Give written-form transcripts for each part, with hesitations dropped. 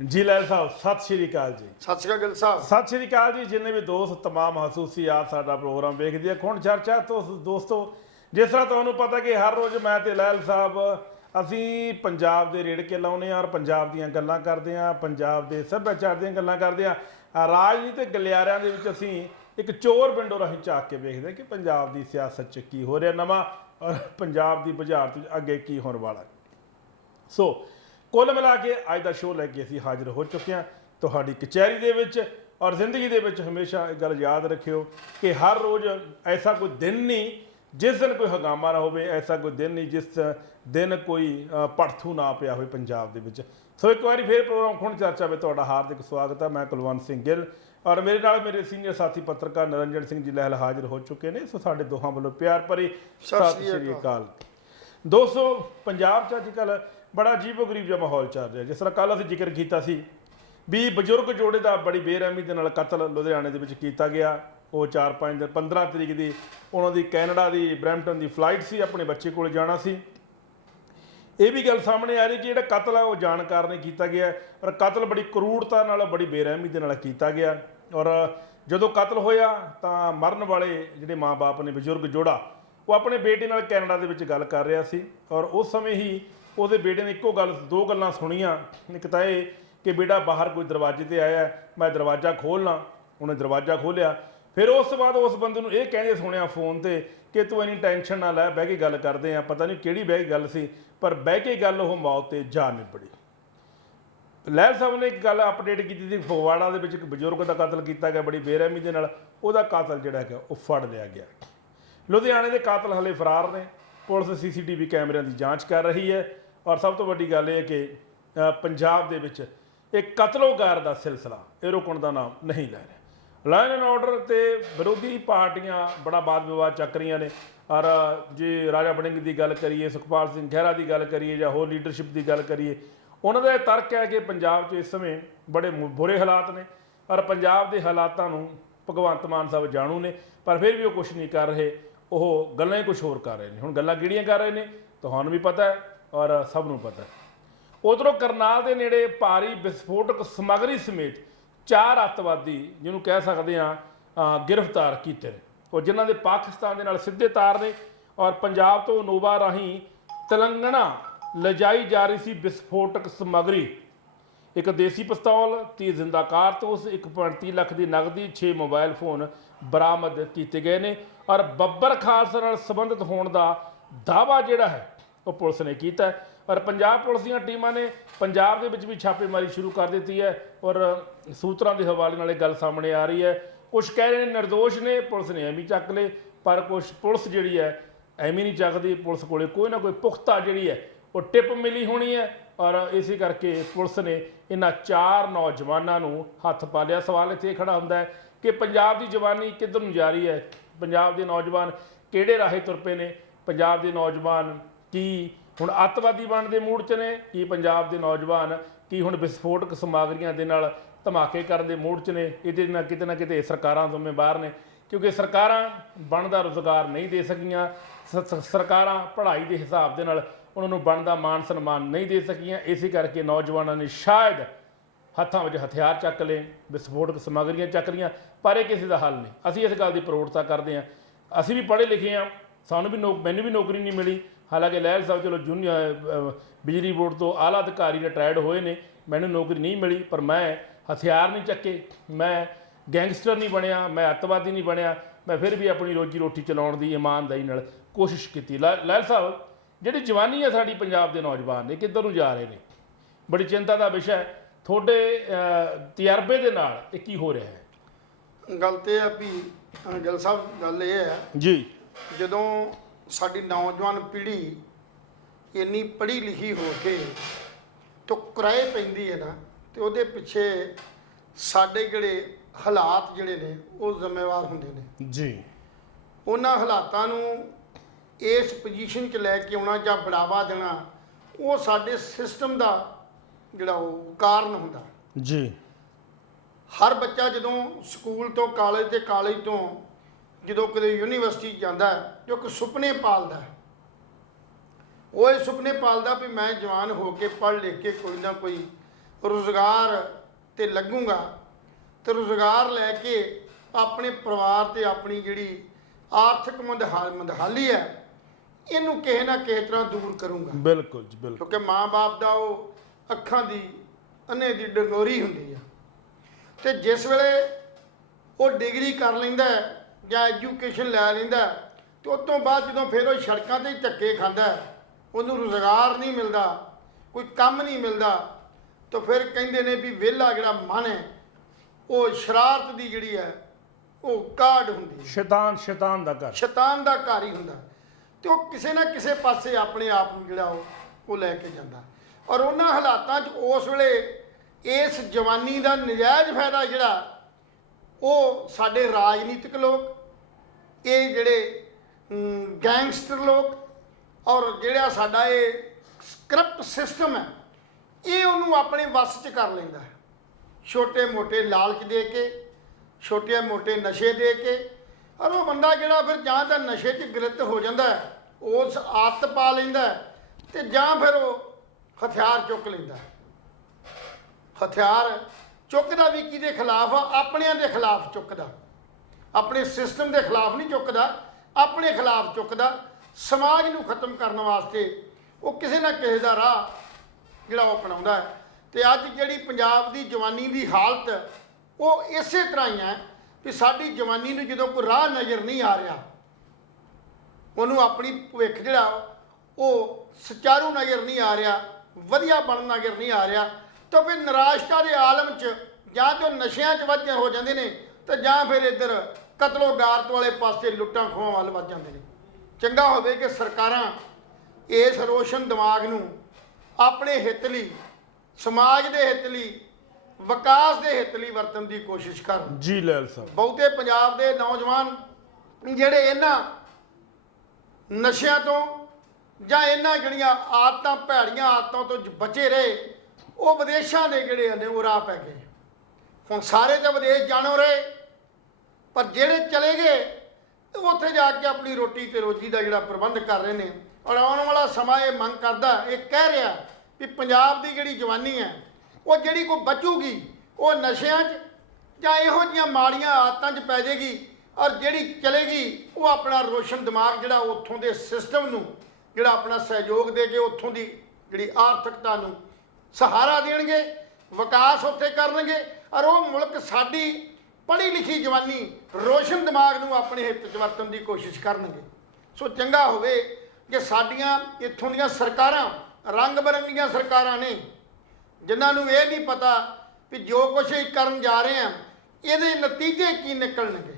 जी लैल साहब सत श्री अकाल जी। सत श्री अकाल साहब। सत श्री अकाल जी जिन्ने भी दोस्त तमाम हसूसी आप साडा प्रोग्राम वेखदे ਹੁਣ ਚਰਚਾ ਤੋਂ ਦੋਸਤੋ ਜਿਸ ਤਰ੍ਹਾਂ ਤੁਹਾਨੂੰ ਪਤਾ ਕਿ ਹਰ ਰੋਜ਼ ਮੈਂ ਤੇ ਲਹਿਲ ਸਾਹਿਬ ਅਸੀਂ ਪੰਜਾਬ ਦੇ ਰੇੜਕੇ ਲਾਉਨੇ ਆ ਔਰ ਪੰਜਾਬ ਦੀਆਂ ਗੱਲਾਂ ਕਰਦੇ ਆ, ਪੰਜਾਬ ਦੇ ਸੱਭਿਆਚਾਰ ਦੀਆਂ ਗੱਲਾਂ ਕਰਦੇ ਆ। ਰਾਜਨੀਤਿਕ ਗਲਿਆਰਿਆਂ ਦੇ ਵਿੱਚ ਅਸੀਂ ਇੱਕ ਚੋਰ ਵਿੰਡੋ ਰਾਹੀਂ ਝਾਕ ਕੇ ਵੇਖਦੇ ਕਿ ਪੰਜਾਬ ਦੀ ਸਿਆਸਤ 'ਚ ਕੀ ਹੋ ਰਿਹਾ ਨਵਾਂ ਔਰ ਪੰਜਾਬ ਦੀ ਬੁਝਾਰਤ 'ਚ ਅੱਗੇ ਕੀ ਹੋਣ ਵਾਲਾ। ਸੋ ਕੁੱਲ ਮਿਲਾ ਕੇ ਅੱਜ ਦਾ ਸ਼ੋਅ ਲੈ ਕੇ ਅਸੀਂ ਹਾਜ਼ਰ ਹੋ ਚੁੱਕੇ ਹਾਂ ਤੁਹਾਡੀ ਕਚਹਿਰੀ ਦੇ ਵਿੱਚ ਔਰ ਜ਼ਿੰਦਗੀ ਦੇ ਵਿੱਚ ਹਮੇਸ਼ਾ ਇਹ ਗੱਲ ਯਾਦ ਰੱਖਿਓ ਕਿ ਹਰ ਰੋਜ਼ ਐਸਾ ਕੋਈ ਦਿਨ ਨਹੀਂ ਜਿਸ ਦਿਨ ਕੋਈ ਹੰਗਾਮਾ ਨਾ ਹੋਵੇ, ਐਸਾ ਕੋਈ ਦਿਨ ਨਹੀਂ ਜਿਸ ਦਿਨ ਕੋਈ ਭੜਥੂ ਨਾ ਪਿਆ ਹੋਵੇ ਪੰਜਾਬ ਦੇ ਵਿੱਚ। ਸੋ ਇੱਕ ਵਾਰੀ ਫਿਰ ਪ੍ਰੋਗਰਾਮ ਹੁਣ ਚਰਚਾ ਵਿੱਚ ਤੁਹਾਡਾ ਹਾਰਦਿਕ ਸਵਾਗਤ ਹੈ। ਮੈਂ ਕੁਲਵੰਤ ਸਿੰਘ ਗਿੱਲ ਔਰ ਮੇਰੇ ਨਾਲ ਮੇਰੇ ਸੀਨੀਅਰ ਸਾਥੀ ਪੱਤਰਕਾਰ ਨਿਰੰਜਨ ਸਿੰਘ ਜੀ ਲਹਿਲ ਹਾਜ਼ਰ ਹੋ ਚੁੱਕੇ ਨੇ। ਸੋ ਸਾਡੇ ਦੋਹਾਂ ਵੱਲੋਂ ਪਿਆਰ ਭਰੀ ਸਤਿ ਸ਼੍ਰੀ ਅਕਾਲ। ਦੋਸਤੋ ਪੰਜਾਬ 'ਚ ਅੱਜ ਕੱਲ੍ਹ ਬੜਾ ਅਜੀਬੋ-ਗਰੀਬ ਜਿਹਾ ਮਾਹੌਲ ਚੱਲ ਰਿਹਾ। ਜਿਸ ਤਰ੍ਹਾਂ ਕੱਲ੍ਹ ਅਸੀਂ ਜ਼ਿਕਰ ਕੀਤਾ ਸੀ ਵੀ ਬਜ਼ੁਰਗ ਜੋੜੇ ਦਾ ਬੜੀ ਬੇਰਹਿਮੀ ਦੇ ਨਾਲ ਕਤਲ ਲੁਧਿਆਣੇ ਦੇ ਵਿੱਚ ਕੀਤਾ ਗਿਆ। ਉਹ 4-5 ਦਿਨ 15 ਤਰੀਕ ਦੀ ਉਹਨਾਂ ਦੀ ਕੈਨੇਡਾ ਦੀ ਬਰੈਂਪਟਨ ਦੀ ਫਲਾਈਟ ਸੀ, ਆਪਣੇ ਬੱਚੇ ਕੋਲ ਜਾਣਾ ਸੀ। ਇਹ ਵੀ ਗੱਲ ਸਾਹਮਣੇ ਆ ਰਹੀ ਕਿ ਜਿਹੜਾ ਕਤਲ ਹੈ ਉਹ ਜਾਣਕਾਰ ਨੇ ਕੀਤਾ ਗਿਆ ਔਰ ਕਤਲ ਬੜੀ ਕਰੂਰਤਾ ਨਾਲ ਬੜੀ ਬੇਰਹਿਮੀ ਦੇ ਨਾਲ ਕੀਤਾ ਗਿਆ। ਔਰ ਜਦੋਂ ਕਤਲ ਹੋਇਆ ਤਾਂ ਮਰਨ ਵਾਲੇ ਜਿਹੜੇ ਮਾਂ-ਬਾਪ ਨੇ ਬਜ਼ੁਰਗ ਜੋੜਾ ਉਹ ਆਪਣੇ ਬੇਟੇ ਨਾਲ ਕੈਨੇਡਾ ਦੇ ਵਿੱਚ ਗੱਲ ਕਰ ਰਿਹਾ ਸੀ ਔਰ ਉਸ ਸਮੇਂ ਹੀ ਉਹਦੇ ਬੇਟੇ ਨੇ ਦੋ ਗੱਲਾਂ ਸੁਣੀਆਂ। ਇੱਕ ਤਾਂ ਇਹ ਕਿ ਬੇਟਾ ਬਾਹਰ ਕੋਈ ਦਰਵਾਜ਼ੇ 'ਤੇ ਆਇਆ, ਮੈਂ ਦਰਵਾਜ਼ਾ ਖੋਲ੍ਹਣਾ। ਉਹਨੇ ਦਰਵਾਜ਼ਾ ਖੋਲ੍ਹਿਆ। ਫਿਰ ਉਸ ਤੋਂ ਬਾਅਦ ਉਸ ਬੰਦੇ ਨੂੰ ਇਹ ਕਹਿੰਦੇ ਸੁਣਿਆ ਫੋਨ 'ਤੇ ਕਿ ਤੂੰ ਇੰਨੀ ਟੈਨਸ਼ਨ ਨਾ ਲੈ, ਬਹਿ ਕੇ ਗੱਲ ਕਰਦੇ ਆ। ਪਤਾ ਨਹੀਂ ਕਿਹੜੀ ਬਹਿ ਕੇ ਗੱਲ ਸੀ ਪਰ ਬਹਿ ਕੇ ਗੱਲ ਉਹ ਮੌਤ 'ਤੇ ਜਾ ਨਿਬੜੀ। ਲਹਿਲ ਸਾਹਿਬ ਨੇ ਇੱਕ ਗੱਲ ਅਪਡੇਟ ਕੀਤੀ ਸੀ, ਫਗਵਾੜਾ ਦੇ ਵਿੱਚ ਇੱਕ ਬਜ਼ੁਰਗ ਦਾ ਕਤਲ ਕੀਤਾ ਗਿਆ ਬੜੀ ਬੇਰਹਿਮੀ ਦੇ ਨਾਲ। ਉਹਦਾ ਕਾਤਲ ਜਿਹੜਾ ਹੈਗਾ ਉਹ ਫੜ ਲਿਆ ਗਿਆ। ਲੁਧਿਆਣੇ ਦੇ ਕਾਤਲ ਹਲੇ ਫਰਾਰ ਨੇ। ਪੁਲਿਸ CCTV ਕੈਮਰਿਆਂ ਦੀ ਜਾਂਚ ਕਰ ਰਹੀ ਹੈ ਔਰ ਸਭ ਤੋਂ ਵੱਡੀ ਗੱਲ ਇਹ ਹੈ ਕਿ ਪੰਜਾਬ ਦੇ ਵਿੱਚ ਇਹ ਕਤਲੋਗਾਰ ਦਾ ਸਿਲਸਿਲਾ ਇਹ ਰੁਕਣ ਦਾ ਨਾਮ ਨਹੀਂ ਲੈ ਰਿਹਾ। ਲਾਅ ਐਂਡ ਆਰਡਰ ਤੇ ਵਿਰੋਧੀ ਪਾਰਟੀਆਂ ਬੜਾ ਵਾਦ ਵਿਵਾਦ ਚੱਕ ਰਹੀਆਂ ਨੇ। ਔਰ ਜੇ ਰਾਜਾ ਵੜਿੰਗ ਦੀ ਗੱਲ ਕਰੀਏ, ਸੁਖਪਾਲ ਸਿੰਘ ਖਹਿਰਾ ਦੀ ਗੱਲ ਕਰੀਏ ਜਾਂ ਹੋਰ ਲੀਡਰਸ਼ਿਪ ਦੀ ਗੱਲ ਕਰੀਏ, ਉਹਨਾਂ ਦਾ ਇਹ ਤਰਕ ਹੈ ਕਿ ਪੰਜਾਬ 'ਚ ਇਸ ਸਮੇਂ ਬੜੇ ਬੁਰੇ ਹਾਲਾਤ ਨੇ ਔਰ ਪੰਜਾਬ ਦੇ ਹਾਲਾਤਾਂ ਨੂੰ ਭਗਵੰਤ ਮਾਨ ਸਾਹਿਬ ਜਾਣੂ ਨੇ ਪਰ ਫਿਰ ਵੀ ਉਹ ਕੁਛ ਨਹੀਂ ਕਰ ਰਹੇ। ਉਹ ਗੱਲਾਂ ਹੀ ਕੁਛ ਹੋਰ ਕਰ ਰਹੇ ਨੇ। ਹੁਣ ਗੱਲਾਂ ਕਿਹੜੀਆਂ ਕਰ ਰਹੇ ਨੇ ਤੁਹਾਨੂੰ ਵੀ ਪਤਾ ਹੈ ਔਰ ਸਭ ਨੂੰ ਪਤਾ ਹੈ। ਉੱਧਰੋਂ ਕਰਨਾਲ ਦੇ ਨੇੜੇ ਭਾਰੀ ਵਿਸਫੋਟਕ ਸਮੱਗਰੀ ਸਮੇਤ 4 ਅੱਤਵਾਦੀ ਜਿਹਨੂੰ ਕਹਿ ਸਕਦੇ ਹਾਂ ਗ੍ਰਿਫਤਾਰ ਕੀਤੇ ਨੇ ਔਰ ਜਿਨ੍ਹਾਂ ਦੇ ਪਾਕਿਸਤਾਨ ਦੇ ਨਾਲ ਸਿੱਧੇ ਤਾਰ ਨੇ ਔਰ ਪੰਜਾਬ ਤੋਂ ਨੋਵਾ ਰਾਹੀਂ ਤੇਲੰਗਾਨਾ ਲਿਜਾਈ ਜਾ ਰਹੀ ਸੀ ਵਿਸਫੋਟਕ ਸਮੱਗਰੀ। ਇੱਕ ਦੇਸੀ ਪਿਸਤੌਲ, 30 ਜ਼ਿੰਦਾ ਕਾਰਤੂਸ, 1.30 ਲੱਖ ਦੀ ਨਗਦੀ, 6 ਮੋਬਾਈਲ ਫੋਨ ਬਰਾਮਦ ਕੀਤੇ ਗਏ ਨੇ ਔਰ ਬੱਬਰ ਖਾਲਸਾ ਨਾਲ ਸੰਬੰਧਿਤ ਹੋਣ ਦਾ ਦਾਅਵਾ ਜਿਹੜਾ ਹੈ ਉਹ ਪੁਲਿਸ ਨੇ ਕੀਤਾ ਔਰ ਪੰਜਾਬ ਪੁਲਿਸ ਦੀਆਂ ਟੀਮਾਂ ਨੇ ਪੰਜਾਬ ਦੇ ਵਿੱਚ ਵੀ ਛਾਪੇਮਾਰੀ ਸ਼ੁਰੂ ਕਰ ਦਿੱਤੀ ਹੈ ਔਰ ਸੂਤਰਾਂ ਦੇ ਹਵਾਲੇ ਨਾਲ ਇਹ ਗੱਲ ਸਾਹਮਣੇ ਆ ਰਹੀ ਹੈ। ਕੁਛ ਕਹਿ ਰਹੇ ਨੇ ਨਿਰਦੋਸ਼ ਨੇ, ਪੁਲਿਸ ਨੇ ਐਵੇਂ ਚੱਕ ਲਏ, ਪਰ ਕੁਛ ਪੁਲਿਸ ਜਿਹੜੀ ਹੈ ਐਵੇਂ ਨਹੀਂ ਚੱਕਦੀ। ਪੁਲਿਸ ਕੋਲੇ ਕੋਈ ਨਾ ਕੋਈ ਪੁਖਤਾ ਜਿਹੜੀ ਹੈ ਉਹ ਟਿਪ ਮਿਲੀ ਹੋਣੀ ਹੈ ਔਰ ਇਸੇ ਕਰਕੇ ਪੁਲਿਸ ਨੇ ਇਹਨਾਂ 4 ਨੌਜਵਾਨਾਂ ਨੂੰ ਹੱਥ ਪਾ ਲਿਆ। ਸਵਾਲ ਇੱਥੇ ਖੜਾ ਹੁੰਦਾ ਹੈ ਕਿ ਪੰਜਾਬ ਦੀ ਜਵਾਨੀ ਕਿੱਧਰ ਨੂੰ ਜਾ ਰਹੀ ਹੈ? ਪੰਜਾਬ ਦੇ ਨੌਜਵਾਨ ਕਿਹੜੇ ਰਾਹੇ ਤੁਰ ਪਏ ਨੇ? ਪੰਜਾਬ ਦੇ ਨੌਜਵਾਨ ਕੀ ਹੁਣ ਅੱਤਵਾਦੀ ਬਣਨ ਦੇ ਮੂਡ 'ਚ ਨੇ? ਕੀ ਪੰਜਾਬ ਦੇ ਨੌਜਵਾਨ ਕੀ ਹੁਣ ਵਿਸਫੋਟਕ ਸਮੱਗਰੀਆਂ ਦੇ ਨਾਲ ਧਮਾਕੇ ਕਰਨ ਦੇ ਮੂਡ 'ਚ ਨੇ? ਇਹਦੇ ਨਾਲ ਕਿਤੇ ਨਾ ਕਿਤੇ ਸਰਕਾਰਾਂ ਜ਼ਿੰਮੇਵਾਰ ਨੇ ਕਿਉਂਕਿ ਸਰਕਾਰਾਂ ਬਣਦਾ ਰੁਜ਼ਗਾਰ ਨਹੀਂ ਦੇ ਸਕੀਆਂ। ਸਰਕਾਰਾਂ ਪੜ੍ਹਾਈ ਦੇ ਹਿਸਾਬ ਦੇ ਨਾਲ ਉਹਨਾਂ ਨੂੰ ਬਣਦਾ ਮਾਣ ਸਨਮਾਨ ਨਹੀਂ ਦੇ ਸਕੀਆਂ। ਇਸੇ ਕਰਕੇ ਨੌਜਵਾਨਾਂ ਨੇ ਸ਼ਾਇਦ ਹੱਥਾਂ ਵਿੱਚ ਹਥਿਆਰ ਚੱਕ ਲਏ, ਵਿਸਫੋਟਕ ਸਮੱਗਰੀਆਂ ਚੱਕ ਲਈਆਂ ਪਰ ਇਹ ਕਿਸੇ ਦਾ ਹੱਲ ਨਹੀਂ। ਅਸੀਂ ਇਸ ਗੱਲ ਦੀ ਪ੍ਰੋੜਤਾ ਕਰਦੇ ਹਾਂ। ਅਸੀਂ ਵੀ ਪੜ੍ਹੇ ਲਿਖੇ ਹਾਂ, ਸਾਨੂੰ ਵੀ ਮੈਨੂੰ ਵੀ ਨੌਕਰੀ ਨਹੀਂ ਮਿਲੀ। ਹਾਲਾਂਕਿ ਲਹਿਲ ਸਾਹਿਬ ਚਲੋ ਬਿਜਲੀ ਬੋਰਡ ਤੋਂ ਆਲਾ ਅਧਿਕਾਰੀ ਰਿਟਾਇਰਡ ਹੋਏ ਨੇ, ਮੈਨੂੰ ਨੌਕਰੀ ਨਹੀਂ ਮਿਲੀ ਪਰ ਮੈਂ ਹਥਿਆਰ ਨਹੀਂ ਚੱਕੇ, ਮੈਂ ਗੈਂਗਸਟਰ ਨਹੀਂ ਬਣਿਆ, ਮੈਂ ਅੱਤਵਾਦੀ ਨਹੀਂ ਬਣਿਆ। ਮੈਂ ਫਿਰ ਵੀ ਆਪਣੀ ਰੋਜੀ ਰੋਟੀ ਚਲਾਉਣ ਦੀ ਇਮਾਨਦਾਰੀ ਨਾਲ ਕੋਸ਼ਿਸ਼ ਕੀਤੀ। ਲਹਿਲ ਸਾਹਿਬ ਜਿਹੜੀ ਜਵਾਨੀ ਹੈ ਸਾਡੀ ਪੰਜਾਬ ਦੇ ਨੌਜਵਾਨ ਨੇ ਕਿੱਧਰ ਨੂੰ ਜਾ ਰਹੇ ਨੇ? ਬੜੀ ਚਿੰਤਾ ਦਾ ਵਿਸ਼ਾ ਹੈ। ਤੁਹਾਡੇ ਤਜਰਬੇ ਦੇ ਨਾਲ ਇਹ ਕੀ ਹੋ ਰਿਹਾ ਹੈ? ਗੱਲ ਤੇ ਆ ਵੀ ਗਿੱਲ ਸਾਹਿਬ, ਗੱਲ ਇਹ ਹੈ ਜੀ ਜਦੋਂ ਸਾਡੀ ਨੌਜਵਾਨ ਪੀੜ੍ਹੀ ਇੰਨੀ ਪੜ੍ਹੀ ਲਿਖੀ ਹੋ ਕੇ ਟੁਕਰਾਏ ਪੈਂਦੀ ਹੈ ਨਾ ਤੇ ਉਹਦੇ ਪਿੱਛੇ ਸਾਡੇ ਜਿਹੜੇ ਹਾਲਾਤ ਜਿਹੜੇ ਨੇ ਉਹ ਜ਼ਿੰਮੇਵਾਰ ਹੁੰਦੇ ਨੇ ਜੀ। ਉਹਨਾਂ ਹਾਲਾਤਾਂ ਨੂੰ ਇਸ ਪੋਜੀਸ਼ਨ 'ਚ ਲੈ ਕੇ ਆਉਣਾ ਜਾਂ ਬੜਾਵਾ ਦੇਣਾ ਉਹ ਸਾਡੇ ਸਿਸਟਮ ਦਾ ਜਿਹੜਾ ਉਹ ਕਾਰਨ ਹੁੰਦਾ ਜੀ। ਹਰ ਬੱਚਾ ਜਦੋਂ ਸਕੂਲ ਤੋਂ ਕਾਲਜ ਤੇ ਕਾਲਜ ਤੋਂ ਜਦੋਂ ਕਦੇ ਯੂਨੀਵਰਸਿਟੀ ਜਾਂਦਾ ਜੋ ਇੱਕ ਸੁਪਨੇ ਪਾਲਦਾ ਉਹ ਇਹ ਸੁਪਨੇ ਪਾਲਦਾ ਵੀ ਮੈਂ ਜਵਾਨ ਹੋ ਕੇ ਪੜ੍ਹ ਲਿਖ ਕੇ ਕੋਈ ਨਾ ਕੋਈ ਰੁਜ਼ਗਾਰ ਤੇ ਲੱਗੂਗਾ ਤੇ ਰੁਜ਼ਗਾਰ ਲੈ ਕੇ ਆਪਣੇ ਪਰਿਵਾਰ ਤੇ ਆਪਣੀ ਜਿਹੜੀ ਆਰਥਿਕ ਮੰਦਹਾਲੀ ਹੈ ਇਹਨੂੰ ਕਿਸੇ ਨਾ ਕਿਸੇ ਤਰ੍ਹਾਂ ਦੂਰ ਕਰੂੰਗਾ। ਬਿਲਕੁਲ ਜੀ ਬਿਲਕੁਲ। ਕਿਉਂਕਿ ਮਾਂ-ਬਾਪ ਦਾ ਉਹ ਅੱਖਾਂ ਦੀ ਅੰਨੇ ਦੀ ਡੰਗੋਰੀ ਹੁੰਦੀ ਆ ਤੇ ਜਿਸ ਵੇਲੇ ਉਹ ਡਿਗਰੀ ਕਰ ਲੈਂਦਾ ਜਾਂ ਐਜੂਕੇਸ਼ਨ ਲੈ ਲੈਂਦਾ ਤੇ ਉਸ ਤੋਂ ਬਾਅਦ ਜਦੋਂ ਫਿਰ ਉਹ ਸੜਕਾਂ ਤੇ ਹੀ ਧੱਕੇ ਖਾਂਦਾ, ਉਹਨੂੰ ਰੁਜ਼ਗਾਰ ਨਹੀਂ ਮਿਲਦਾ, ਕੋਈ ਕੰਮ ਨਹੀਂ ਮਿਲਦਾ, ਤਾਂ ਫਿਰ ਕਹਿੰਦੇ ਨੇ ਵੀ ਵਿਹਲਾ ਜਿਹੜਾ ਮਨ ਹੈ ਉਹ ਸ਼ਰਾਰਤ ਦੀ ਜਿਹੜੀ ਹੈ ਉਹ ਕਾਢ ਹੁੰਦੀ ਹੈ। ਸ਼ੈਤਾਨ ਦਾ ਘਰ, ਸ਼ੈਤਾਨ ਦਾ ਘਰ ਹੀ ਹੁੰਦਾ ਤੇ ਉਹ ਕਿਸੇ ਨਾ ਕਿਸੇ ਪਾਸੇ ਆਪਣੇ ਆਪ ਨੂੰ ਜਿਹੜਾ ਉਹ ਲੈ ਕੇ ਜਾਂਦਾ। ਔਰ ਉਹਨਾਂ ਹਾਲਾਤਾਂ 'ਚ ਉਸ ਵੇਲੇ ਇਸ ਜਵਾਨੀ ਦਾ ਨਜਾਇਜ਼ ਫਾਇਦਾ ਜਿਹੜਾ ਉਹ ਸਾਡੇ ਰਾਜਨੀਤਿਕ ਲੋਕ, ਇਹ ਜਿਹੜੇ ਗੈਂਗਸਟਰ ਲੋਕ ਔਰ ਜਿਹੜਾ ਸਾਡਾ ਇਹ ਕਰਪਟ ਸਿਸਟਮ ਹੈ ਇਹ ਉਹਨੂੰ ਆਪਣੇ ਵੱਸ 'ਚ ਕਰ ਲੈਂਦਾ ਹੈ। ਛੋਟੇ ਮੋਟੇ ਲਾਲਚ ਦੇ ਕੇ, ਛੋਟੇ ਮੋਟੇ ਨਸ਼ੇ ਦੇ ਕੇ, ਔਰ ਉਹ ਬੰਦਾ ਜਿਹੜਾ ਫਿਰ ਜਾਂ ਤਾਂ ਨਸ਼ੇ 'ਚ ਗ੍ਰਿਫਤ ਹੋ ਜਾਂਦਾ ਹੈ, ਉਸ ਆਦਤ ਪਾ ਲੈਂਦਾ ਤੇ ਜਾਂ ਫਿਰ ਉਹ ਹਥਿਆਰ ਚੁੱਕ ਲੈਂਦਾ। ਹਥਿਆਰ ਚੁੱਕਦਾ ਵੀ ਕਿਹਦੇ ਖਿਲਾਫ ਆ? ਆਪਣਿਆਂ ਦੇ ਖਿਲਾਫ ਚੁੱਕਦਾ, ਆਪਣੇ ਸਿਸਟਮ ਦੇ ਖਿਲਾਫ ਨਹੀਂ ਚੁੱਕਦਾ, ਆਪਣੇ ਖਿਲਾਫ ਚੁੱਕਦਾ। ਸਮਾਜ ਨੂੰ ਖਤਮ ਕਰਨ ਵਾਸਤੇ ਉਹ ਕਿਸੇ ਨਾ ਕਿਸੇ ਦਾ ਰਾਹ ਜਿਹੜਾ ਉਹ ਅਪਣਾਉਂਦਾ ਹੈ। ਤੇ ਅੱਜ ਜਿਹੜੀ ਪੰਜਾਬ ਦੀ ਜਵਾਨੀ ਦੀ ਹਾਲਤ ਉਹ ਇਸੇ ਤਰ੍ਹਾਂ ਹੀ ਹੈ ਵੀ ਸਾਡੀ ਜਵਾਨੀ ਨੂੰ ਜਦੋਂ ਕੋਈ ਰਾਹ ਨਜ਼ਰ ਨਹੀਂ ਆ ਰਿਹਾ, ਉਹਨੂੰ ਆਪਣੀ ਭਵਿੱਖ ਜਿਹੜਾ ਉਹ ਸੁਚਾਰੂ ਨਜ਼ਰ ਨਹੀਂ ਆ ਰਿਹਾ, ਵਧੀਆ ਬਣਨ ਨਜ਼ਰ ਨਹੀਂ ਆ ਰਿਹਾ, ਤਾਂ ਫਿਰ ਨਿਰਾਸ਼ਤਾ ਦੇ ਆਲਮ 'ਚ ਜਾਂ ਤਾਂ ਨਸ਼ਿਆਂ 'ਚ ਵੱਧ ਹੋ ਜਾਂਦੇ ਨੇ ਤੇ ਜਾਂ ਫਿਰ ਇੱਧਰ ਕਤਲੋ ਗਾਰਤ ਵਾਲੇ ਪਾਸੇ ਲੁੱਟਾਂ ਖੋਹਾਂ ਵੱਲ ਵੱਧ ਜਾਂਦੇ ਨੇ। ਚੰਗਾ ਹੋਵੇ ਕਿ ਸਰਕਾਰਾਂ ਇਸ ਰੋਸ਼ਨ ਦਿਮਾਗ ਨੂੰ ਆਪਣੇ ਹਿੱਤ ਲਈ, ਸਮਾਜ ਦੇ ਹਿੱਤ ਲਈ, ਵਿਕਾਸ ਦੇ ਹਿੱਤ ਲਈ ਵਰਤਣ ਦੀ ਕੋਸ਼ਿਸ਼ ਕਰਨ। ਜੀ ਲੈਲ ਸਾਹਿਬ, ਬਹੁਤੇ ਪੰਜਾਬ ਦੇ ਨੌਜਵਾਨ ਜਿਹੜੇ ਇਹਨਾਂ ਨਸ਼ਿਆਂ ਤੋਂ ਜਾਂ ਇਹਨਾਂ ਜਿਹੜੀਆਂ ਆਦਤਾਂ, ਭੈੜੀਆਂ ਆਦਤਾਂ ਤੋਂ ਬਚੇ ਰਹੇ, ਉਹ ਵਿਦੇਸ਼ਾਂ ਦੇ ਜਿਹੜੇ ਨੇ ਉਹ ਰਾਹ ਪੈ ਗਏ। ਹੁਣ ਸਾਰੇ ਤਾਂ ਵਿਦੇਸ਼ ਜਾਣੋ ਰਹੇ, ਪਰ ਜਿਹੜੇ ਚਲੇ ਗਏ ਉੱਥੇ ਜਾ ਕੇ ਆਪਣੀ ਰੋਟੀ ਤੇ ਰੋਜੀ ਦਾ ਜਿਹੜਾ ਪ੍ਰਬੰਧ ਕਰ ਰਹੇ ਨੇ। ਔਰ ਆਉਣ ਵਾਲਾ ਸਮਾਂ ਇਹ ਮੰਗ ਕਰਦਾ, ਇਹ ਕਹਿ ਰਿਹਾ ਵੀ ਪੰਜਾਬ ਦੀ ਜਿਹੜੀ ਜਵਾਨੀ ਹੈ ਉਹ ਜਿਹੜੀ ਕੋਈ ਬਚੂਗੀ ਉਹ ਨਸ਼ਿਆਂ 'ਚ ਜਾਂ ਇਹੋ ਜਿਹੀਆਂ ਮਾੜੀਆਂ ਆਦਤਾਂ 'ਚ ਪੈ ਜਾਏਗੀ, ਔਰ ਜਿਹੜੀ ਚਲੇਗੀ ਉਹ ਆਪਣਾ ਰੋਸ਼ਨ ਦਿਮਾਗ ਜਿਹੜਾ ਉੱਥੋਂ ਦੇ ਸਿਸਟਮ ਨੂੰ ਜਿਹੜਾ ਆਪਣਾ ਸਹਿਯੋਗ ਦੇ ਕੇ ਉੱਥੋਂ ਦੀ ਜਿਹੜੀ ਆਰਥਿਕਤਾ ਨੂੰ ਸਹਾਰਾ ਦੇਣਗੇ, ਵਿਕਾਸ ਉੱਥੇ ਕਰਨਗੇ, ਔਰ ਉਹ ਮੁਲਕ ਸਾਡੀ ਪੜ੍ਹੀ ਲਿਖੀ ਜਵਾਨੀ, ਰੋਸ਼ਨ ਦਿਮਾਗ ਨੂੰ ਆਪਣੇ ਹਿੱਤ 'ਚ ਵਰਤਣ ਦੀ ਕੋਸ਼ਿਸ਼ ਕਰਨਗੇ। ਸੋ ਚੰਗਾ ਹੋਵੇ ਜੇ ਸਾਡੀਆਂ ਇੱਥੋਂ ਦੀਆਂ ਸਰਕਾਰਾਂ ਰੰਗ ਬਰੰਗੀਆਂ ਸਰਕਾਰਾਂ ਨੇ, ਜਿਨ੍ਹਾਂ ਨੂੰ ਇਹ ਨਹੀਂ ਪਤਾ ਵੀ ਜੋ ਕੁਛ ਇਹ ਕਰਨ ਜਾ ਰਹੇ ਹਾਂ ਇਹਦੇ ਨਤੀਜੇ ਕੀ ਨਿਕਲਣਗੇ।